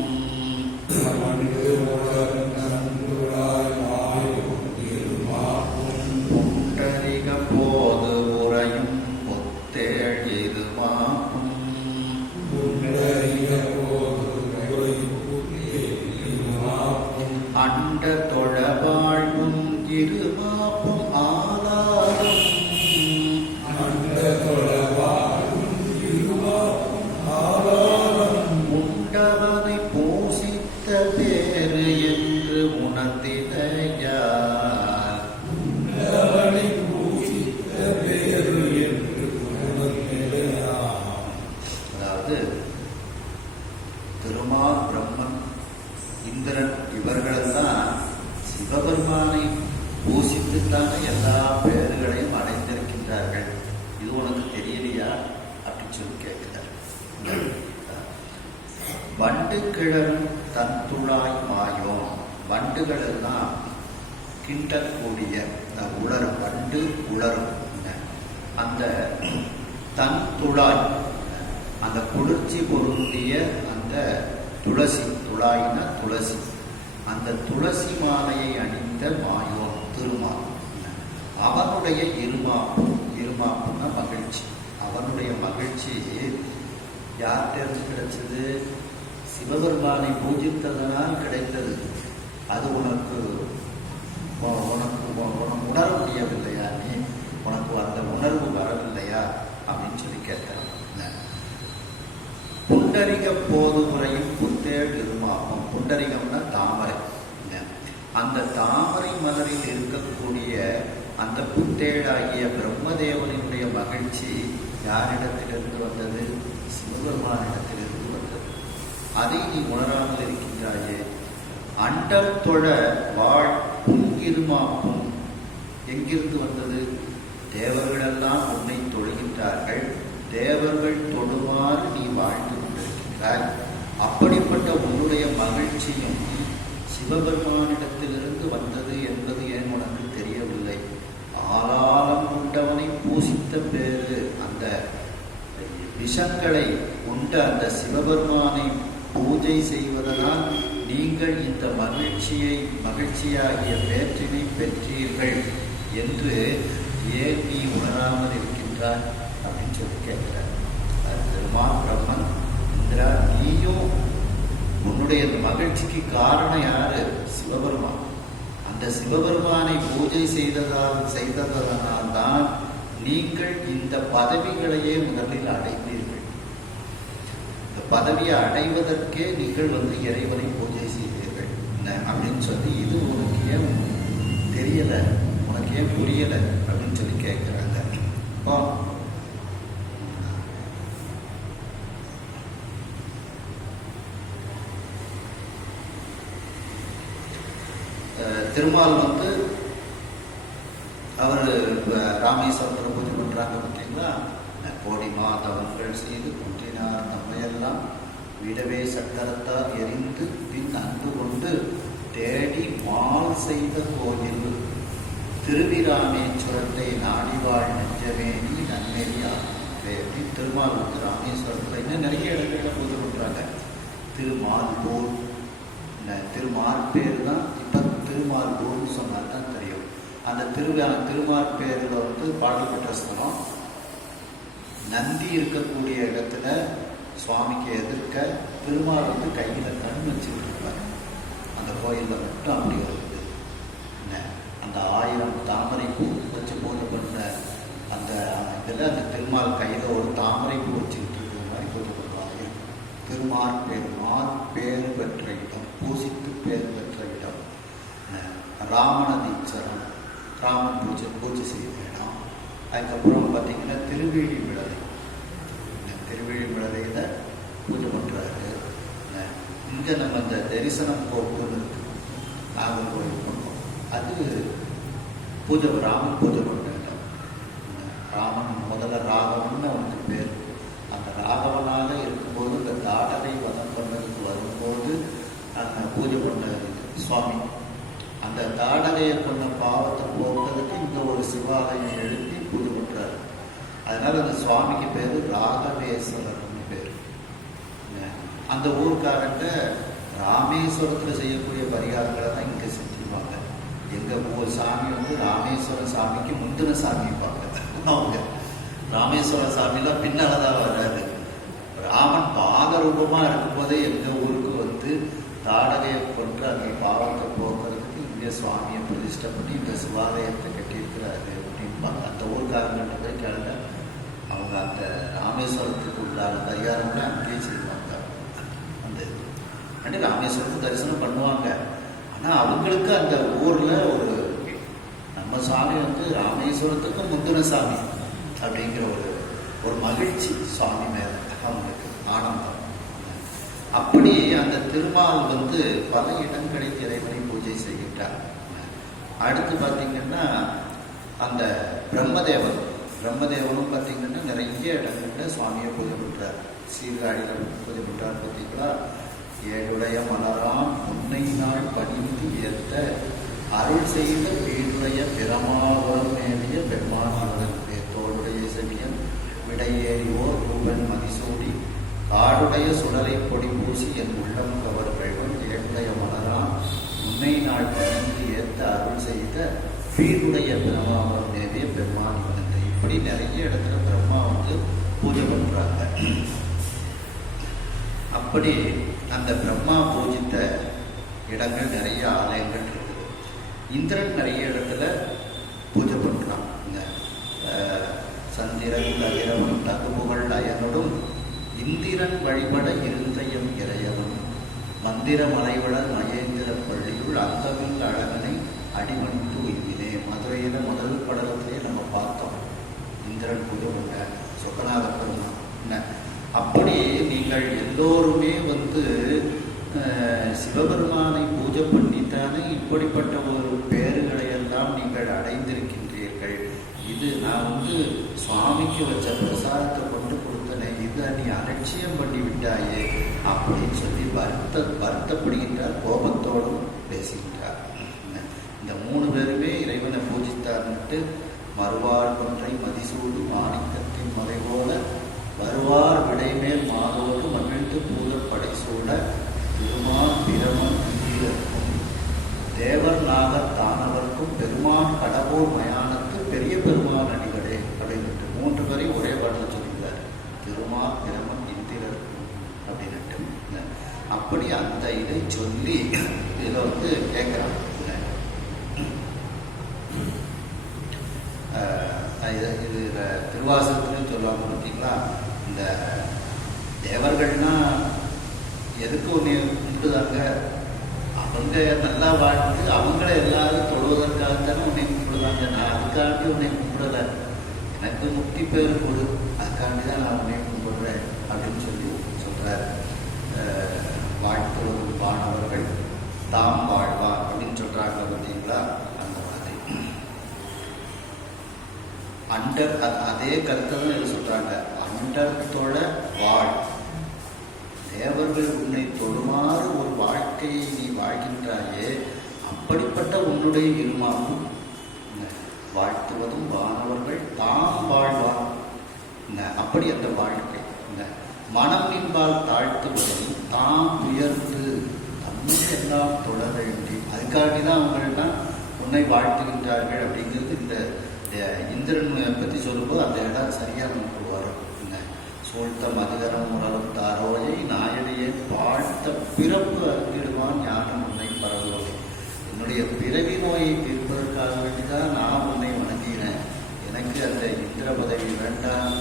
புண்டரிக போது உறையும் முத்தேள் இருமாப்பும் அண்ட தொழ வாழ்வும் இருமாப்பும் ஆதாரம் உண்டவனை பூசித்த பேரு என்று உணர்த்தினையார். அதாவது திருமால், பிரம்மன், இந்திரன் இவர்களெல்லாம் சிவபெருமானை பூசித்துத்தானே எல்லா பேர்களையும் அடைந்திருக்கின்றார்கள். இது உனக்கு தெரியலையா அப்படின்னு சொல்லி கேட்கிறார். வண்டு கிழரும் தன் துழாய் மாயோம். வண்டுகள் எல்லாம் கிண்டக்கூடிய உளரும், வண்டு உளரும் அந்த தன் துழாய், அந்த குளிர்ச்சி பொருந்திய அந்த துளசி, துழாயின துளசி, அந்த துளசி மாலையை அணிந்த மாயோன் திருமால். அவனுடைய இருமாப்புன்னா மகிழ்ச்சி. அவனுடைய மகிழ்ச்சி யார்கிட்ட கிடைச்சது? சிவபெருமானை பூஜித்ததனால் கிடைத்தது. அது உனக்கு உணர முடியவில்லையா? நீ உனக்கு அந்த உணர்வு வரவில்லையா அப்படின்னு சொல்லி கேட்கிறான். புண்டரிக போது முறையும் புத்தேள் இருமாப்பும். புண்டரிகம்னா தாமரை. அந்த தாமரை மலரில் இருக்கக்கூடிய அந்த புத்தேளாகிய பிரம்மதேவனுடைய மகிழ்ச்சி யாரிடத்திலிருந்து வந்தது? சிவபெருமானிடத்திலிருந்து வந்தது. அதை நீ உணராமல் இருக்கின்றாயே. அண்டர் தொழ வாழ் இருமாப்பும் எங்கிருந்து வந்தது? தேவர்களெல்லாம் உன்னை தொழுகின்றார்கள். தேவர்கள் தொழுமாறு நீ வாழ்ந்து கொண்டிருக்கின்றாய். அப்படிப்பட்ட உன்னுடைய மகிழ்ச்சியும் சிவபெருமானிடத்திலிருந்து வந்தது என்பது ஏன் உனக்கு தெரியவில்லை? ஆளாலம் உண்டவனை பூசித்த பேரு, அந்த விஷங்களை உண்ட அந்த சிவபெருமானை பூஜை செய்வதனால் நீங்கள் இந்த மகிழ்ச்சியாகிய பேற்றினை பெற்றீர்கள் என்று ஏன் நீ உணராமல் இருக்கின்றாய் அப்படின்னு சொல்லி கேட்கிறார். திருமால், பிரம்மன், இந்திரா, நீயும் உன்னுடைய மகிழ்ச்சிக்கு காரணம் யாரு? சிவபெருமான். அந்த சிவபெருமானை பூஜை செய்ததனால் தான் நீங்கள் இந்த பதவிகளையே முதலில் அடைந்தீர்கள். இந்த பதவியை அடைவதற்கே நீங்கள் இறைவனை பூஜை செய்தீர்கள் அப்படின்னு சொல்லி, இது உனக்கு ஏன் தெரியல, உனக்கு ஏன் புரியல அப்படின்னு சொல்லி கேட்கிறாங்க. திருமால் அவர் ராமேஸ்வரத்தில் பூஜை பண்றாங்க பார்த்தீங்களா? கோடி மாதவங்கள் செய்து குன்றினார் நம்மையெல்லாம் விடவே சக்கரத்தால் எரிந்து பின் அன்பு கொண்டு தேடி மால் செய்த கோயில் திருவிராமேஸ்வரத்தை நாடிவாழ் நெஞ்சமே நீ நன்னெறியா அப்படின்னு திருமால் ராமேஸ்வரத்தில் இன்னும் நிறைய இடங்கள்ல பூஜை பண்றாங்க. திருமால்பூர், திருமால் பேர் தான் இப்ப திருமால்பூர்னு சொன்னால் தான் தெரியும். அந்த திருமால் பேரில் பாடல்பட்ட ஸ்தலம். நந்தி இருக்கக்கூடிய இடத்துல சுவாமிக்கு எதிர்க்க திருமால் கையில கண் வச்சுக்கிட்டு இருப்பார். அந்த கோயிலில் மட்டும் அப்படி வருது. அந்த 1000 தாமரை பூ வச்சு பூஜை பண்ண அந்த இதில் அந்த திருமால் கையில் ஒரு தாமரை பூ வச்சுக்கிட்டு இருக்கிற மாதிரி பூஜை பண்ணுவாங்க. திருமால் பேர் பெற்ற இடம், பூசித்து பேர் பெற்ற இடம். ராமண தீட்சரம், ராமன் பூஜை செய்ய இடம். அதுக்கப்புறம் பார்த்தீங்கன்னா திருவிழிமிழலையில் பூஜை பண்ணுறாரு. இங்கே நம்ம இந்த தரிசனம் போக்குன்னு இருக்கு, நாகர் கோயில் பண்ணுவோம். அது ராமன் பூஜை பண்ண இடம். ராமன் முதல்ல ராகவன் அவனுக்கு பேர். அந்த ராகவனாக இருக்கும்போது இந்த தாடனை வதம் பண்ணது பூஜை பண்ண சுவாமி. அந்த தாடகையை கொண்ட பாவத்தை போக்குறதுக்கு இந்த ஒரு சிவாலயம் எழுப்பி பூஜை பண்றாரு. அதனால அந்த சுவாமிக்கு பேரு ராகவேஸ்வரர்னு பேரு. அந்த ஊருக்காரங்க ராமேஸ்வரத்துல செய்யக்கூடிய பரிகாரங்களை தான் இங்க செஞ்சுருவாங்க. எங்க ஒரு சாமி ராமேஸ்வர சாமிக்கு முந்தின சாமி அவங்க. ராமேஸ்வர சாமிலாம் பின்னாலதான் வர்றாரு. ராமன் பாகரூபமா இருக்கும்போதே எங்க ஊருக்கு தாடகையை கொண்டு அந்த பாவத்தை போக்குறதுக்கு இங்க சுவாமியை பிரதிஷ்டை பண்ணி இந்த சிவாலயத்தை கட்டியிருக்கிறாரு அப்படின்பாங்க. அந்த ஊருக்காரங்கிட்ட போய் கேட்ட அவங்க அந்த ராமேஸ்வரத்துக்கு உண்டான பரிகாரம்லாம் அங்கேயே செய்வாங்க. அந்த ராமேஸ்வரத்துக்கு தரிசனம் பண்ணுவாங்க. ஆனா அவங்களுக்கு அந்த ஊர்ல நம்ம சாமி ராமேஸ்வரத்துக்கு முந்தின சாமி அப்படிங்கிற ஒரு மகிழ்ச்சி சுவாமி மேல அவங்களுக்கு ஆனந்தம். அப்படி அந்த திருமால் பல இடங்களில் இறைவனை பூஜை செய்கின்றார். அடுத்து பார்த்தீங்கன்னா அந்த பிரம்மதேவனும் பார்த்தீங்கன்னா நிறைய இடங்கள்ல சுவாமியை பூஜை பண்றார். சீர்காழியில் பூஜை பண்றார். பார்த்தீங்களா, ஏழுடைய மலரான் உன்னை நாள் பணிந்து ஏற்ற அருள் செய்த வீடுடைய பிரமாவரம் மேலிய பெருமானாளன் தோளுடைய செவியன் விடையேறியோர் ரூபன் மதிசூடி காடுடைய சுடலை பொடி பூசி என் உள்ளம் கவர்கள்வன் ஏழுடைய மலரான் உன்னை நாள் பணிந்து ஏற்ற அருள் செய்த வீடுடைய பிரமாவரம் மேலிய பெருமான். இப்படி நிறைய இடத்துல பிரம்மா பூஜை பண்றாங்க. அப்படி அந்த பிரம்மா பூஜித்த இடங்கள் நிறைய ஆலயங்கள் இருக்குது. இந்திரன் நிறைய இடத்துல பூஜை பண்றான். சந்திரன் கதிரவன் தகுப்புகள் அயனுடும் இந்திரன் வழிபட இருந்தயம் இறையவன் மந்திர மலைவளர் மகேந்திர பள்ளியுள் அந்தமில் அழகனை அடிமணித்து உய்வினே. மதுரையில முதல் படலத்திலே நம்ம பார்த்தோம் இந்திரன் பூஜை பண்ண சொக்கநாத பெருமான். அப்படி நீங்கள் எல்லோருமே சிவபெருமானை பூஜை பண்ணித்தானே இப்படிப்பட்ட ஒரு பேறுகளை எல்லாம் நீங்கள் அடைந்திருக்கின்றீர்கள். இது நான் சுவாமிக்கு வச்ச பிரசாதத்தை கொண்டு கொடுத்தனே, இதை நீ அலட்சியம் பண்ணி விட்டாயே அப்படின்னு சொல்லி வருத்தப்படுகின்றார். கோபத்தோடும் பேசுகின்றார். இந்த 3 பேருமே இறைவனை பூஜித்தார்ன்ட்டு மறுவார் ஒன்றை மதிசூடு மாணிக்கத்தின் முறை போல வருவார் விடைமேல் மாதோடு மகிழ்ந்து பூதர் படைசூட பெருமான் பிரமன் இந்திரக்கும் தேவர் நாகர் தானவர்க்கும் பெருமான் கடவுள் மயானத்து பெரிய பெருமான் அடிகளே அப்படின்னு 3 பேரையும் ஒரே பாடல சொல்லிக்கிறார். பெருமான் பிரமன் இந்திரக்கும் அப்படின்ட்டு. அப்படி அந்த இதை சொல்லி இதில் கேட்கிறாங்க. இது திருவாசகத்திலும் சொல்லுவாங்க. பார்த்தீங்களா, இந்த தேவர்கள்னா எதுக்கு ஒன்று கும்பிடுதாங்க, அவங்க நல்லா வாழ்ந்து அவங்கள எல்லாரும் தொழுவதற்காகத்தானே உன்னை கும்பிடுவாங்க. நான் அதுக்காண்டி உன்னை கும்பிடலை, எனக்கு முக்தி பேர் கொடு, அதுக்காண்டி தான் நான் உன்னை கும்பிடுறேன் அப்படின்னு சொல்லி சொல்றாரு. வாழ்த்துவது வானவர்கள் தாம் வாழ்வா அப்படின்னு சொல்றாங்க. பார்த்தீங்களா, அந்த மாதிரி அதே கருத்தை தான் சொல்றாங்க. அண்டத்தோட வாழ் தேவர்கள் உன்னை தொழுமாறு ஒரு வாழ்க்கையை நீ வாழ்கின்றாயே, அப்படிப்பட்ட உன்னுடைய இருமாவும் வாழ்த்துவதும் வானவர்கள் தாம் வாழ்வான். அப்படி அந்த வாழ்க்கை மனம் நின்பால் தாழ்த்துவதும் தாம் உயர்ந்து தம்மை எல்லாம் தொழ வேண்டி அதுக்காண்டிதான் அவங்கள்தான் உன்னை வாழ்த்துகின்றார்கள் அப்படிங்கிறது இந்த இந்திரன் பற்றி சொல்லும்போது அந்த இடம் சரியா நமக்கு வரும். சூழ்த்த மதுகரம் உணரும் தாரோயை நாயடியை வாழ்த்த பிறப்பு அறிந்திடுவான் ஞானம் உன்னை பரவுவதை. என்னுடைய பிறவி நோயை தீர்ப்பதற்காக வேண்டிதான் நான் உன்னை வணங்கினேன். எனக்கு அந்த இந்திர பதவி வேண்டாம்,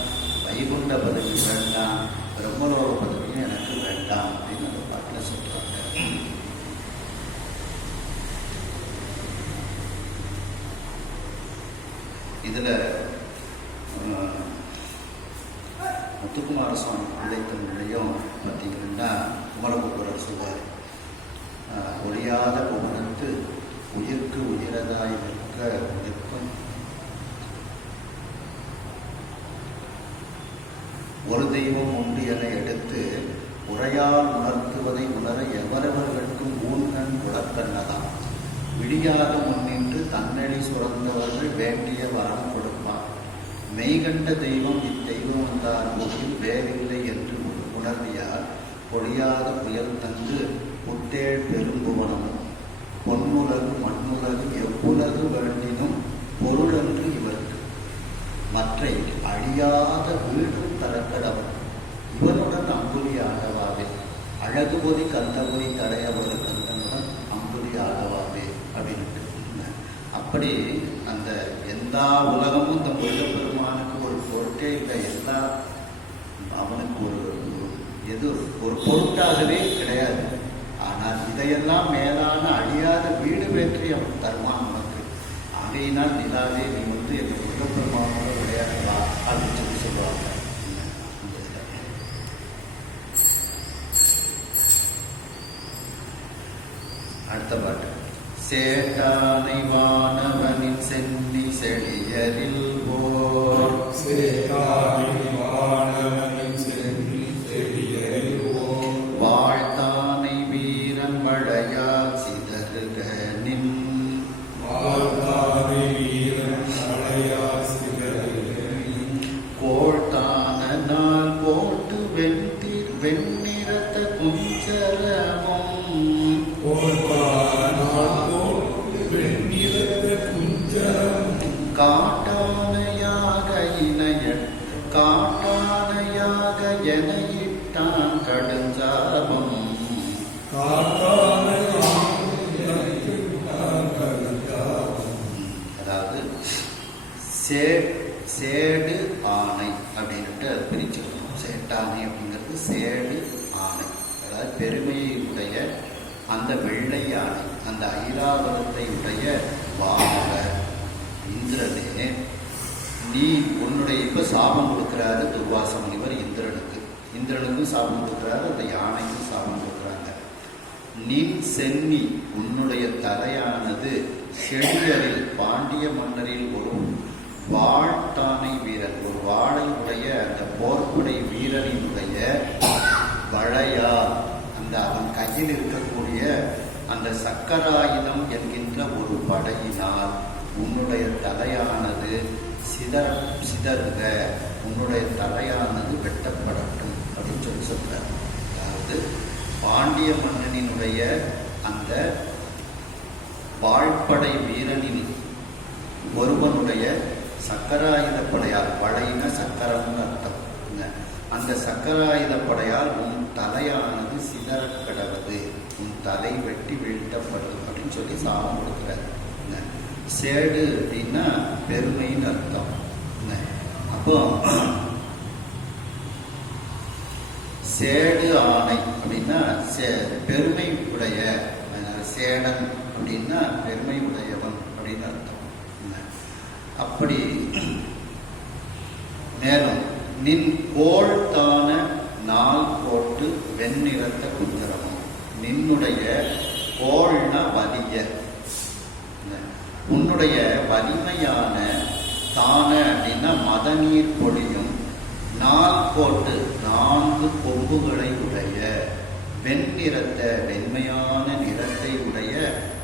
வைகுண்ட பதவி வேண்டாம், பிரம்மலோக பதவியும் எனக்கு வேண்டாம் அப்படின்னு அந்த பாட்டில் சொல்றாங்க. இதுல முத்துக்குமார சுவாமி பிள்ளைத்தமிழையும் பார்த்தீங்கன்னா குமரகுப்புரர் சொல்வார், ஒழியாத குமரத்து உயிர்க்கு உயிரதாய் நிற்க நிற்கும் ஒரு தெய்வம் உண்டு என எடுத்து உரையால் உணர்த்துவதை உணர எவரவர்களுக்கு ஊன்கண் குளக்கண்ணதான். விடியாக முன்னின்று தன்னடி சுரந்தவர்கள் வேண்டிய வரம் கொடுப்பான். மெய்கண்ட தெய்வம் இத்தெய்வம் வந்தார் போதில் வேறில்லை என்று உணர்வியார் பொழியாத புயல் தந்து புத்தேழ் பெரும்புவனமும் பொன்னுலகு மண்ணுலகு எவ்வுலகு வேண்டினும் பொருளன்று இவருக்கு மற்றை அழியாத வீடும் தரக்கடவன் இவனுடன் அம்புலி ஆடவாவே அழகு பொதி கந்தபொதி தடையவரு கந்தனுடன் அம்புலி ஆடவாவே அப்படின்ட்டு. அப்படி அந்த எல்லா உலகமும் இந்த முருகப்பெருமானுக்கு ஒரு பொருட்டே இல்லை. எல்லா அவனுக்கு ஒரு பொருட்டாகவே கிடையாது. ஆனால் இதையெல்லாம் மேலான அழியாத வீடு பெற்றி அவன் தருவான் நமக்கு. ஆகையினால் நிலாவே நீ எங்கள் முருகப்பெருமானோட விளையாடலாம் அப்படின்னு சொல்லி சொல்லுவாங்க. அடுத்த பாட்டு. சேட்டானை வானவனின் சென்னி செழியரில் போர் வாழ்த்தானை வீரன் மழையா சிதறுக நின் கோழ்த்தான நாள் போட்டு வெண்ணிறத்த குஞ்சரமும் காட்டானையாக எனையிட்டான் கடுஞ்சாபம். அதாவது சேடு ஆணை அப்படின்ட்டு பிரிச்சுக்கணும். சேட்டானை அப்படிங்கிறது சேடு ஆணை, அதாவது பெருமையை உடைய அந்த வெள்ளை யானை, அந்த ஐராவதத்தை உடைய வானவர் இந்திரனே, நீ உன்னுடைய இப்ப சாபம் கொடுக்கிறாரு துர்வாச முனிவர் இந்திரனுக்கும் சாபம் கொடுக்கிறாரு, அந்த யானைக்கும் சாபம் கொடுக்குறாங்க. நின் சென்னி உன்னுடைய தலையானது செழியரில் பாண்டிய மன்னரில் ஒரு வாழ்த்தானை வீரன், ஒரு வாளை உடைய அந்த போர்ப்படை வீரனினுடைய வளையா, அந்த அவன் கையில் இருக்கக்கூடிய அந்த சக்கராயுதம் என்கின்ற ஒரு படையினால் உன்னுடைய தலையானது சிதறுக, உன்னுடைய தலையானது வெட்டப்படட்டும் அப்படின்னு சொல்லி சொல்றார். அதாவது பாண்டிய மன்னனினுடைய அந்த வாழ்படை வீரனின் ஒருவனுடைய சக்கராயுத படையால், வளையின சக்கரம்னு அர்த்தம், அந்த சக்கராயுத படையால் உன் தலையானது சிதறக்கடவது, உன் தலை வெட்டி வீழ்த்தப்படும் அப்படின்னு சொல்லி சாபம் கொடுக்கிறார். சேடு அப்படின்னா பெருமைன்னு அர்த்தம். அப்போ சேடு ஆணை அப்படின்னா பெருமை உடைய, சேடன் அப்படின்னா பெருமை உடையவன் அப்படின்னு அர்த்தம். அப்படி மேலும் நின் கோள்தான நாள் போட்டு வெண்ணிறத்த குஞ்சரமும், நின்னுடைய கோள்னா வலிய, உன்னுடைய வலிமையான தான அப்படின்னா மதநீர் பொழியும் நாள் போட்டு 4 கொம்புகளை உடைய வெண்ணிறத்த வெண்மையான நிறத்தை உடைய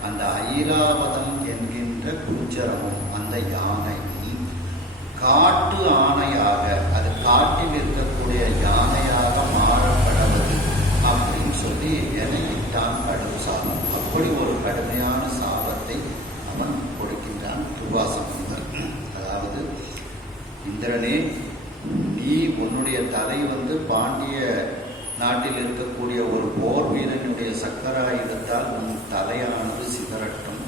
அந்த ஐராவதம் என்கின்ற குஞ்சரமும் அந்த யானையும் காட்டு ஆணையாக, அது காட்டில் இருக்கக்கூடிய யானையாக மாறப்படவது அப்படின்னு சொல்லி எனையிட்டான் கடும் சாபம். அப்படி ஒரு கடுமையான சாபத்தை அவன் கொடுக்கின்றான் துர்வாச முனிவர். அதாவது இந்திரனே, நீ உன்னுடைய தலை பாண்டிய நாட்டில் இருக்கக்கூடிய ஒரு போர் வீரனுடைய சக்கராயுதத்தால் உன் தலையானது சிதறட்டும்,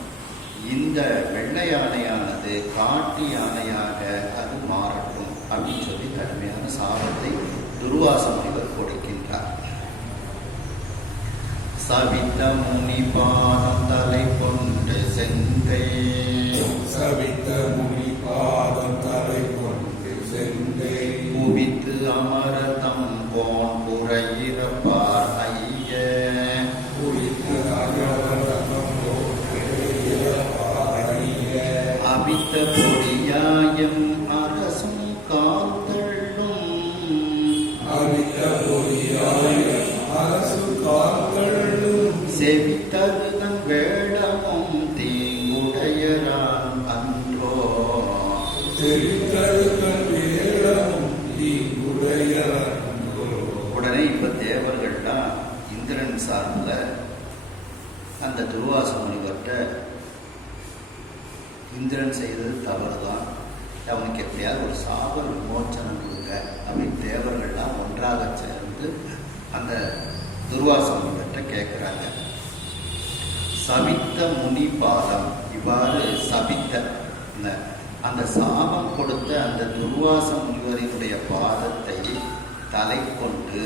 இந்த வெள்ளை யானையானது காட்டு யானையாக அது மாறட்டும் அப்படின்னு சொல்லி கடுமையான சாபத்தை துர்வாச முனிவர் கொடுக்கின்றார். சவித்த முனி பாதம் தலை கொண்டு செங்கை, சவித்த முனி பாதம் தலை கொண்டு செங்கை, குவித்து அமரதம் போன் புறையிறப்பார் ஐய, குவித்து அமரதம் போன் புறையிறப்பார் ஐய, அவித்த பொடியாயம் அரசும் காத்தள்ளும், அவித்த பொடியாயம் அரசு காத்தள்ளும், செவித்த அந்த துர்வாச முனிவர்கிட்ட இந்திரன் செய்தது தவறுதான், அவனுக்கு எப்படியாவது ஒரு சாப விமோச்சனம் கொடுங்க அப்படின்னு தேவர்கள்லாம் ஒன்றாக சேர்ந்து அந்த துர்வாச முனிவர்கிட்ட கேட்குறாங்க. சபித்த முனி பாதம், இவ்வாறு சபித்த அந்த சாபம் கொடுத்த அந்த துர்வாச முனிவரினுடைய பாதத்தை தலை கொண்டு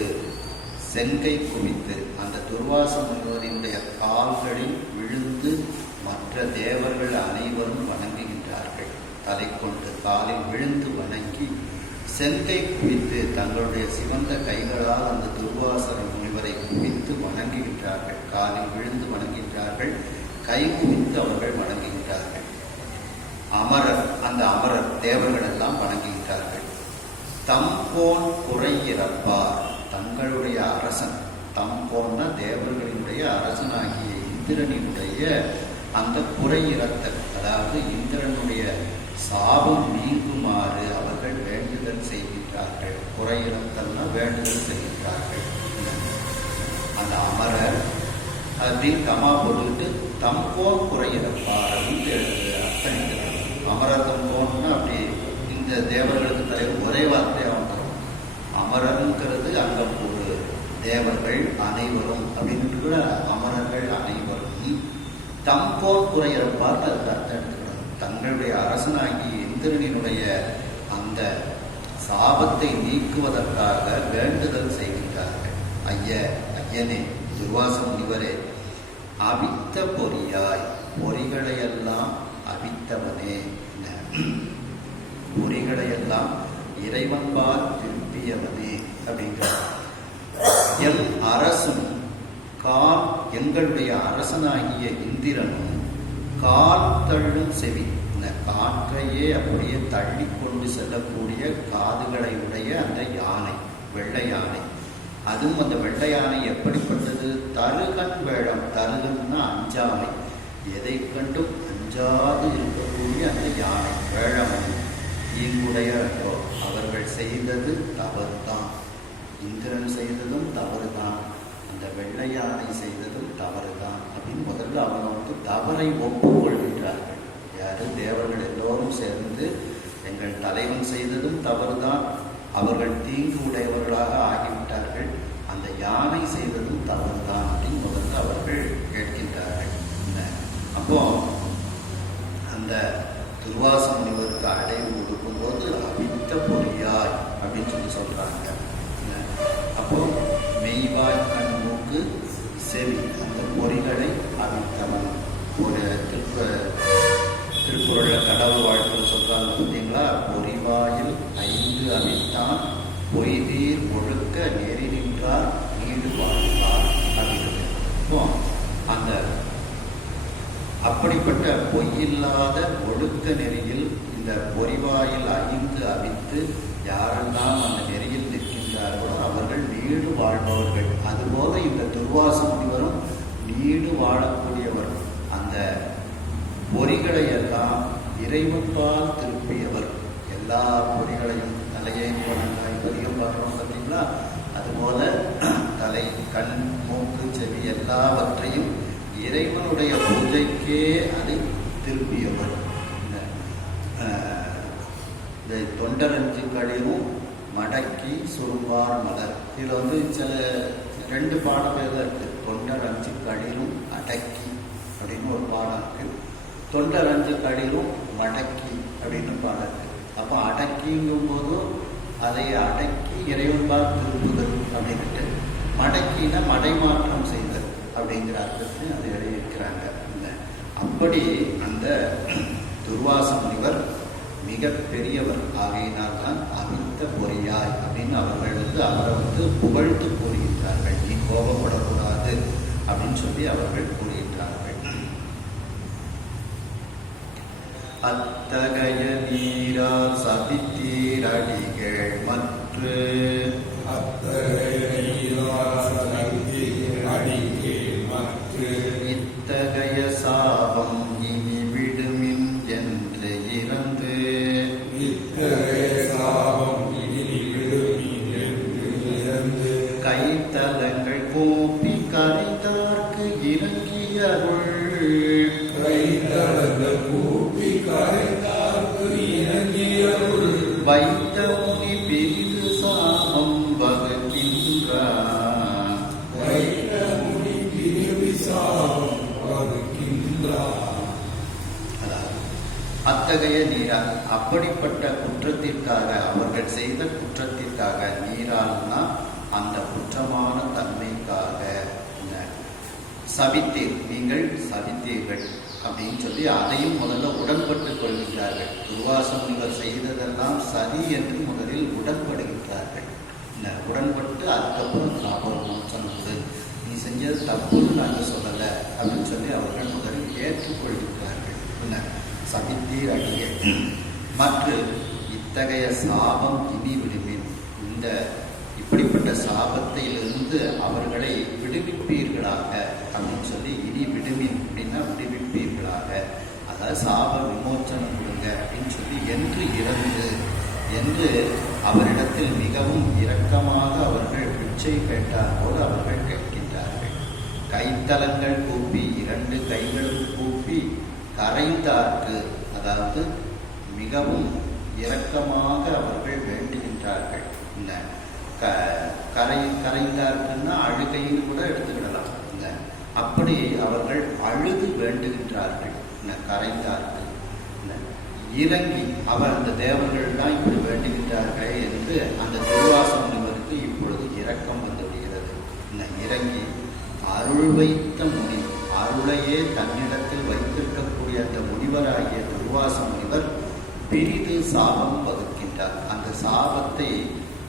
செங்கை குவித்து அந்த துர்வாச முனிவரினுடைய கால்களில் விழுந்து மற்ற தேவர்கள் அனைவரும் வணங்குகின்றார்கள். தலை கொண்டு காலில் விழுந்து வணங்கி செங்கை குவித்து தங்களுடைய சிவந்த கைகளால் அந்த துர்வாச முனிவரை குவித்து வணங்குகின்றார்கள். காலில் விழுந்து வணங்குகின்றார்கள், கை குவித்து அவர்கள் வணங்குகின்றார்கள். அமரர், அந்த அமரர் தேவர்கள் எல்லாம் வணங்குகின்றார்கள். தம்போன் குறை இறப்பார், தங்களுடைய அரசன், தம்போன்னா தேவர்களினுடைய அரசனாகிய இந்திரனினுடைய அந்த குறை இறத்தல், அதாவது இந்திரனுடைய சாபம் நீங்குமாறு அவர்கள் வேண்டுதல் செய்கின்றார்கள். குறை இறத்தல்னா வேண்டுதல் செய்கின்றார்கள். அந்த அமரர் அப்படின்னு கமா போட்டுக்கிட்டு தம்போன் குறை இறப்பார் அப்படின்னு அர்த்தம். அமரதம் போன்னா அப்படி இந்த தேவர்களுக்கு தலைவர் ஒரே வார்த்தையாக வந்துடும். அமரருங்கிறது அங்கே ஒரு தேவர்கள் அனைவரும் அப்படின்ட்டு கூட அமரர்கள் அனைவரும் தம்போன் குறையிறப்பார் அதுக்கு அர்த்தம் எடுத்துக்கணும். தங்களுடைய அரசனாகி இந்திரனினுடைய அந்த சாபத்தை நீக்குவதற்காக வேண்டுதல் செய்கின்றார்கள். ஐயனே துர்வாச முனிவரே, அவித்த பொறியாய், பொறிகளையெல்லாம் அவித்தவனே, பொறிகளையெல்லாம் இறைவன்பால் திருப்பியவனே அப்படிங்கிறார். என் அரசும் கால், எங்களுடைய அரசனாகிய இந்திரனும் கால் தள்ளும் செவி, இந்த காற்றையே அப்படியே தள்ளி கொண்டு செல்லக்கூடிய காதுகளை உடைய அந்த யானை, வெள்ளை யானை. அதுவும் அந்த வெள்ளை யானை எப்படிப்பட்டது? தருகன் வேடம், தருகன்னா அஞ்சாமை, எதை கண்டும் அஞ்சாது இருக்கக்கூடிய அந்த யானை வேழமன் தீங்குடைய அவர்கள் செய்தது தவறுதான். இந்திரன் செய்ததும் தவறுதான், அந்த வெள்ளை யானை செய்ததும் தவறுதான் அப்படின்னு முதல்ல அவங்க தவறை ஒப்புக்கொள்கின்றார்கள். யாரு? தேவர்கள் எல்லோரும் சேர்ந்து எங்கள் தலைவன் செய்ததும் தவறுதான், அவர்கள் தீங்கு உடையவர்களாக ஆகிவிட்டார்கள், அந்த யானை செய்ததும் தவறுதான் அப்படின்னு முதல்ல அவர்கள் கேட்கின்றார்கள். அப்போ அந்த துர்வாச முனிவருக்கு அடைவு கொடுக்கும்போது அவித்த பொறியாய் அப்படின்னு சொல்றாங்க. அப்போ மெய்வாய் கண் மூக்கு செவி அந்த பொறிகளை அவித்தவன். ஒரு திருக்குறள கடவுள் வாழ்க்கை சொல்றாங்க பார்த்தீங்களா? பொறிவாயில் 5 அவித்தான் பொய்தீர் ஒழுக்க நெறி நின்றார் நீடு வாழ்ந்தார் அப்படின்னு. இப்போ அந்த அப்படிப்பட்ட பொய்யில்லாத ஒழுக்க நெறியில் இந்த பொறிவாயில் 5 அவித்து யாரெல்லாம் அந்த நெறியில் நிற்கின்றார்களோ அவர்கள் நீடு வாழ்பவர்கள். அதுபோல இந்த துர்வாச முனிவரும் நீடு வாழக்கூடியவர். அந்த பொறிகளை எல்லாம் இறைவன்பால் திருப்பியவர். எல்லா பொறிகளையும் தலையை போனாய் பதிகம் பார்க்கணும் பார்த்தீங்களா? அதுபோல தலை, கண், மூக்கு, செவி எல்லாவற்றையும் இறைவனுடைய பூஜைக்கே அதை திருப்பியவர். இந்த தொண்டரஞ்சு களிரும் மடக்கி சுருவார் மலர், இதில் சில 2 பாடம் இருக்கு. தொண்டரஞ்சு களிரும் அடக்கி அப்படின்னு ஒரு பாடம் இருக்கு, தொண்டரஞ்சு களிரும் மடக்கி அப்படின்னு பாடம் இருக்கு. அப்போ அடக்கிங்கும் போதும் அதை அடக்கி இறைவன்பால் திருப்புதல் அப்படின்ட்டு, மடக்கினா மடைமாற்றம் செய்தல் அப்படிங்கிற அர்த்தத்தையும் அதை எழுதியிருக்கிறாங்க. அப்படி அந்த துர்வாச முனிவர் மிக பெரியவர் ஆகையினால்தான் அவித்த பொறியாய் அப்படின்னு அவர்கள் அவரை புகழ்ந்து கூறுகின்றார்கள். நீ கோபப்படக்கூடாது அப்படின்னு சொல்லி அவர்கள் கூறுகின்றார்கள். அத்தகைய நீரால் சபித்தீரடிகள் மற்ற இத்தகைய சாபம் இனி விடுமின் என்று இறந்து கைத்தலங்கள் கூப்பி கரைத்தார்க்கு இறங்கிய அருள் வைத்த முனி பெரிது சாபம் வகுக்கின்றான். வைத்த முனி பிரிவு சாபம் வகுக்கின்றான். அத்தகைய நீரா அப்படிப்பட்ட குற்றத்திற்காக அவர்கள் செய்த குற்றத்திற்காக நீரால்னா அந்த குற்றமான தன்மைக்காக சபித்தீர், நீங்கள் சபித்தீர்கள் அப்படின்னு சொல்லி அதையும் முதல்ல உடன்பட்டுக் கொள்கின்றார்கள். துர்வாச முனிவர் செய்ததெல்லாம் சரி என்று முதலில் உடன்படுகின்றார்கள். உடன்பட்டு அதுக்கப்புறம் சாபம் மோசனம் நீ செஞ்சது தப்புன்னு நாங்கள் சொல்லலை அப்படின்னு சொல்லி அவர்கள் முதலில் ஏற்றுக்கொள்கின்றார்கள். சபித்தீர் அடிய மற்றும் இத்தகைய சாபம் இனி விடுமின், இந்த இப்படிப்பட்ட சாபத்திலிருந்து அவர்களை விடுவிப்பீர்களாக அப்படின்னு சொல்லி, இனி விடுமின் அப்படின்னா விடுவிப்பீர்களாக, அதாவது சாப விமோச்சனம் கொடுங்க அப்படின்னு சொல்லி என்று அவரிடத்தில் மிகவும் இரக்கமாக அவர்கள் பிச்சை கேட்டார் போல அவர்கள் கேட்கின்றார்கள். கைத்தலங்கள் கூப்பி, 2 கைகளும் கூப்பி கரைந்தார்க்கு, அதாவது மிகவும் இரக்கமாக அவர்கள் வேண்டுகின்றார்கள். கரைந்தார்க்குன்னா அழுகைன்னு கூட எடுத்துக்கிடலாம். அப்படி அவர்கள் அழுது வேண்டுகின்றார்கள். கரைந்தார்கள் இறங்கி அவர் அந்த தேவர்கள் தான் இப்படி வேண்டுகின்றார்கள் என்று அந்த துர்வாச முனிவருக்கு இப்பொழுது இரக்கம் வந்து விடுகிறது. இறங்கி அருள் வைத்த முனி, அருளையே தன்னிடத்தில் வைத்திருக்கக்கூடிய அந்த முனிவராகிய துர்வாச முனிவர் பிரிது சாபம் வகுக்கின்றார். அந்த சாபத்தை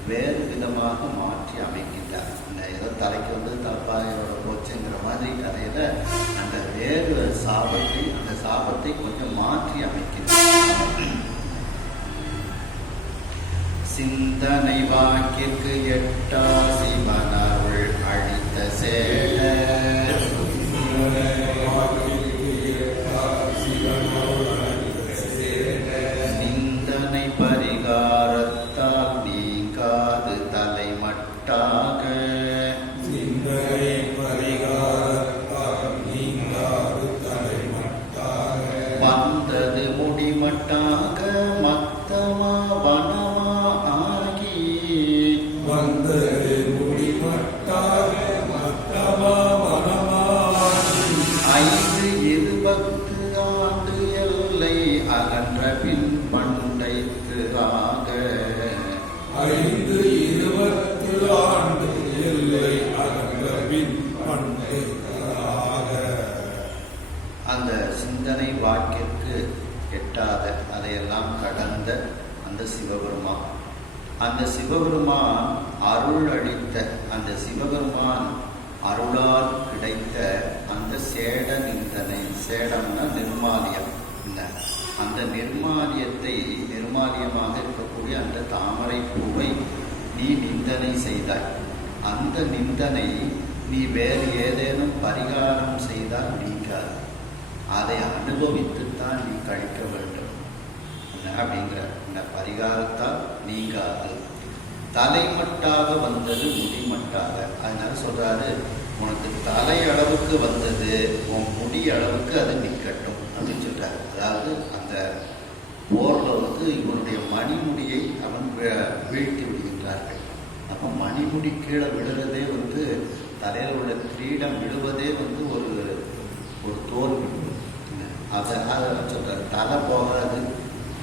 வேறு விதமாக மாற்றி அமைக்கின்றார். ஏதோ தலைக்கு வந்து தப்பாயோட போச்சுங்கிற மாதிரி கதையில அந்த வேறு அந்த சாபத்தை கொஞ்சம் மாற்றி அமைக்கின்றார். சிந்தனை வாக்கிற்கு எட்டா சிவனருள் அழித்த சேட, நிந்தனை பரிகாரத்தால் நீங்காது தலைமட்டாக, சிந்தனை பரிகாரத்தால் நீங்காது தலைமட்டாக, வந்தது முடிமட்டாக மத்தமா வனமா ஆகி, வந்தது முடிமட்டாக மத்தமா வனமாகி, 5-20 ஆண்டு எல்லை அகன்ற பின் பண்டைக்கு ஆக, 5-20 ஆண்டு எல்லை அகன்ற பின் பண்டைக்காக. அந்த சிந்தனை வாக்கிற்கு எட்டாத, அதையெல்லாம் கடந்த அந்த சிவபெருமான், அந்த சிவபெருமான் அருள் அளித்த, அந்த சிவபெருமான் அருளால் கிடைத்த அந்த சேட நிந்தனை, சேடம்னா நிர்மாலியம், அந்த நிர்மாலியமாக இருக்கக்கூடிய அந்த தாமரை பூவை நீ நிந்தனை செய்தாய். அந்த நிந்தனை நீ வேறு ஏதேனும் பரிகாரம் செய்தால் நீங்காது, அதை அனுபவித்துத்தான் நீ கழிக்க வேண்டும் அப்படிங்கிற இந்த பரிகாரத்தால் நீங்காது. தலைமட்டாக வந்தது முடிமட்டாக, அதனால சொல்றாரு, உனக்கு தலை அளவுக்கு வந்தது, உன் முடி அளவுக்கு அது நிற்கட்டும் அப்படின்னு சொல்றாரு. அதாவது அந்த போர்ல வந்து இவனுடைய மணிமுடியை அவன் வீழ்த்தி விடுகின்றார்கள். அப்போ மணிமுடி கீழே விழுறதே வந்து தலையில் உள்ள கிரீடம் விழுவதே வந்து ஒரு தோல்வி. அதை சொல்றாரு, தலை போகாது,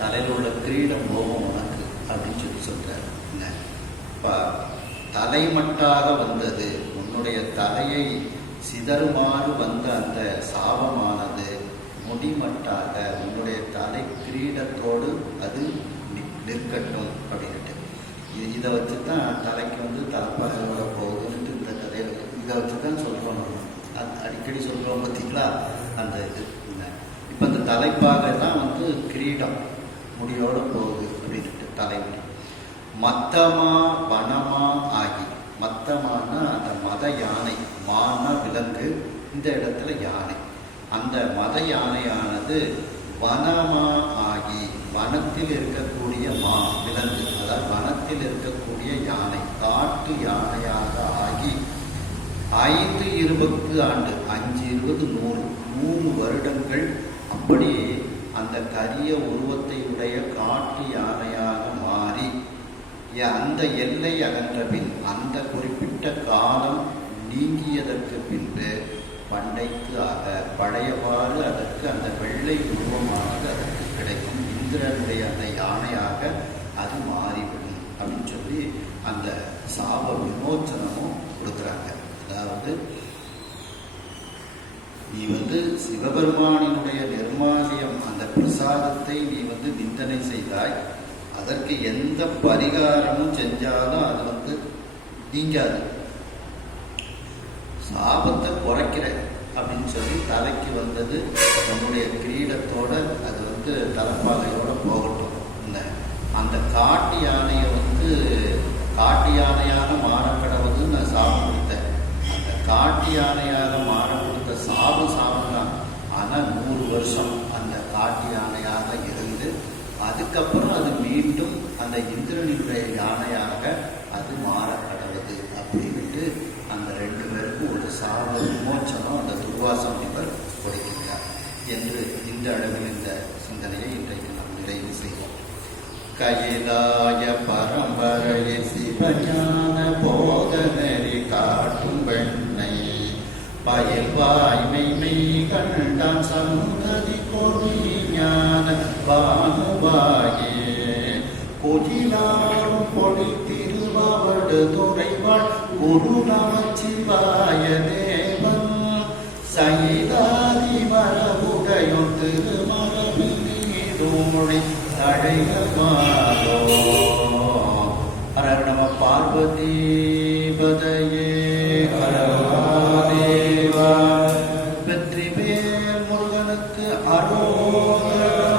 தலையில் உள்ள கிரீடம் போகும் உனக்கு அப்படின்னு சொல்றாரு. தலைமட்டாக வந்தது, உன்னுடைய தலையை சிதறுமாறு வந்த அந்த சாபமானது முடிமட்டாக உன்னுடைய தலை கிரீடத்தோடு அது நிற்கட்டும் அப்படின்ட்டு. இதை வச்சு தான் தலைக்கு வந்து தலைப்பாக போகுதுன்ட்டு இந்த கதையை இதை வச்சு தான் சொல்கிறோம். அடிக்கடி சொல்கிறோம் பார்த்தீங்களா அந்த இது. இப்போ இந்த தலைப்பாக தான் வந்து கிரீடம் முடியோடு போகுது அப்படின்ட்டு தலைமுடி. மத்தமா வனமா ஆகி, மத்தமான அந்த மத யானை, மான விலங்கு, இந்த இடத்துல யானை, அந்த மத யானையானது வனமா ஆகி, வனத்தில் இருக்கக்கூடிய விலங்கு, அதாவது வனத்தில் இருக்கக்கூடிய யானை, காட்டு யானையாக ஆகி 5-20 ஆண்டு, 5-20-100 வருடங்கள் அப்படி அந்த கரிய உருவத்தை உடைய காட்டு யானையாக மாறி அந்த எல்லை அகன்ற பின் அந்த குறிப்பிட்ட காலம் நீங்கியதற்கு பின்பு பண்டைக்கு ஆக பழையவாறு அதற்கு அந்த வெள்ளை உருவமானது அதற்கு கிடைக்கும். இந்திரனுடைய அந்த யானையாக அது மாறிவிடும் அப்படின்னு சொல்லி அந்த சாப விமோச்சனமும் கொடுக்குறாங்க. அதாவது நீ சிவபெருமானினுடைய நிர்மாலயம் அந்த பிரசாதத்தை நீ நிந்தனை செய்தாய், அதற்கு எந்த பரிகாரமும் செஞ்சாலும் அது நீங்காது. சாபத்தை குறைக்கிற அப்படின்னு சொல்லி தலைக்கு வந்தது நம்முடைய கிரீடத்தோட அது தலைப்பாகையோட போகட்டும். அந்த காட்டு யானையை காட்டு யானையாக மாறக்கடவுது நான் சாபம் கொடுத்தேன். அந்த காட்டு யானையாக மாற கொடுத்த சாபம் தான். ஆனால் 100 வருஷம் அந்த காட்டு யானையாக இருந்து அதுக்கப்புறம் அது மீண்டும் அந்த இந்திரனுடைய யானையாக அது மாறக்கடவுது அப்படின்ட்டு அந்த 2 பேருக்கும் ஒரு சாப விமோச்சனம் அந்த துர்வாச முனிவர் கொடுக்கிறார் என்று இந்த அளவில் இந்த சிந்தனையை இன்றைக்கு நாம் நிறைவு செய்வோம். கைலாய பரம்பரையை சிவஞான போதனரி காட்டும் வெண்ணை பயில்வாய்மை கண்டான் சமுததி கொடி ஞான பானுவாயே கொடிலாரும் பொடி திருவாவடு துறைவாள் குரு நமச்சிவாய தேவன் சைதாதி மரபுடையும் திருமரபு நீருமொழி தழைகமாலோ. ஹர நம பார்வதி பதையே ஹரவாதேவா. வெற்றிவேல் முருகனுக்கு அரோகரா.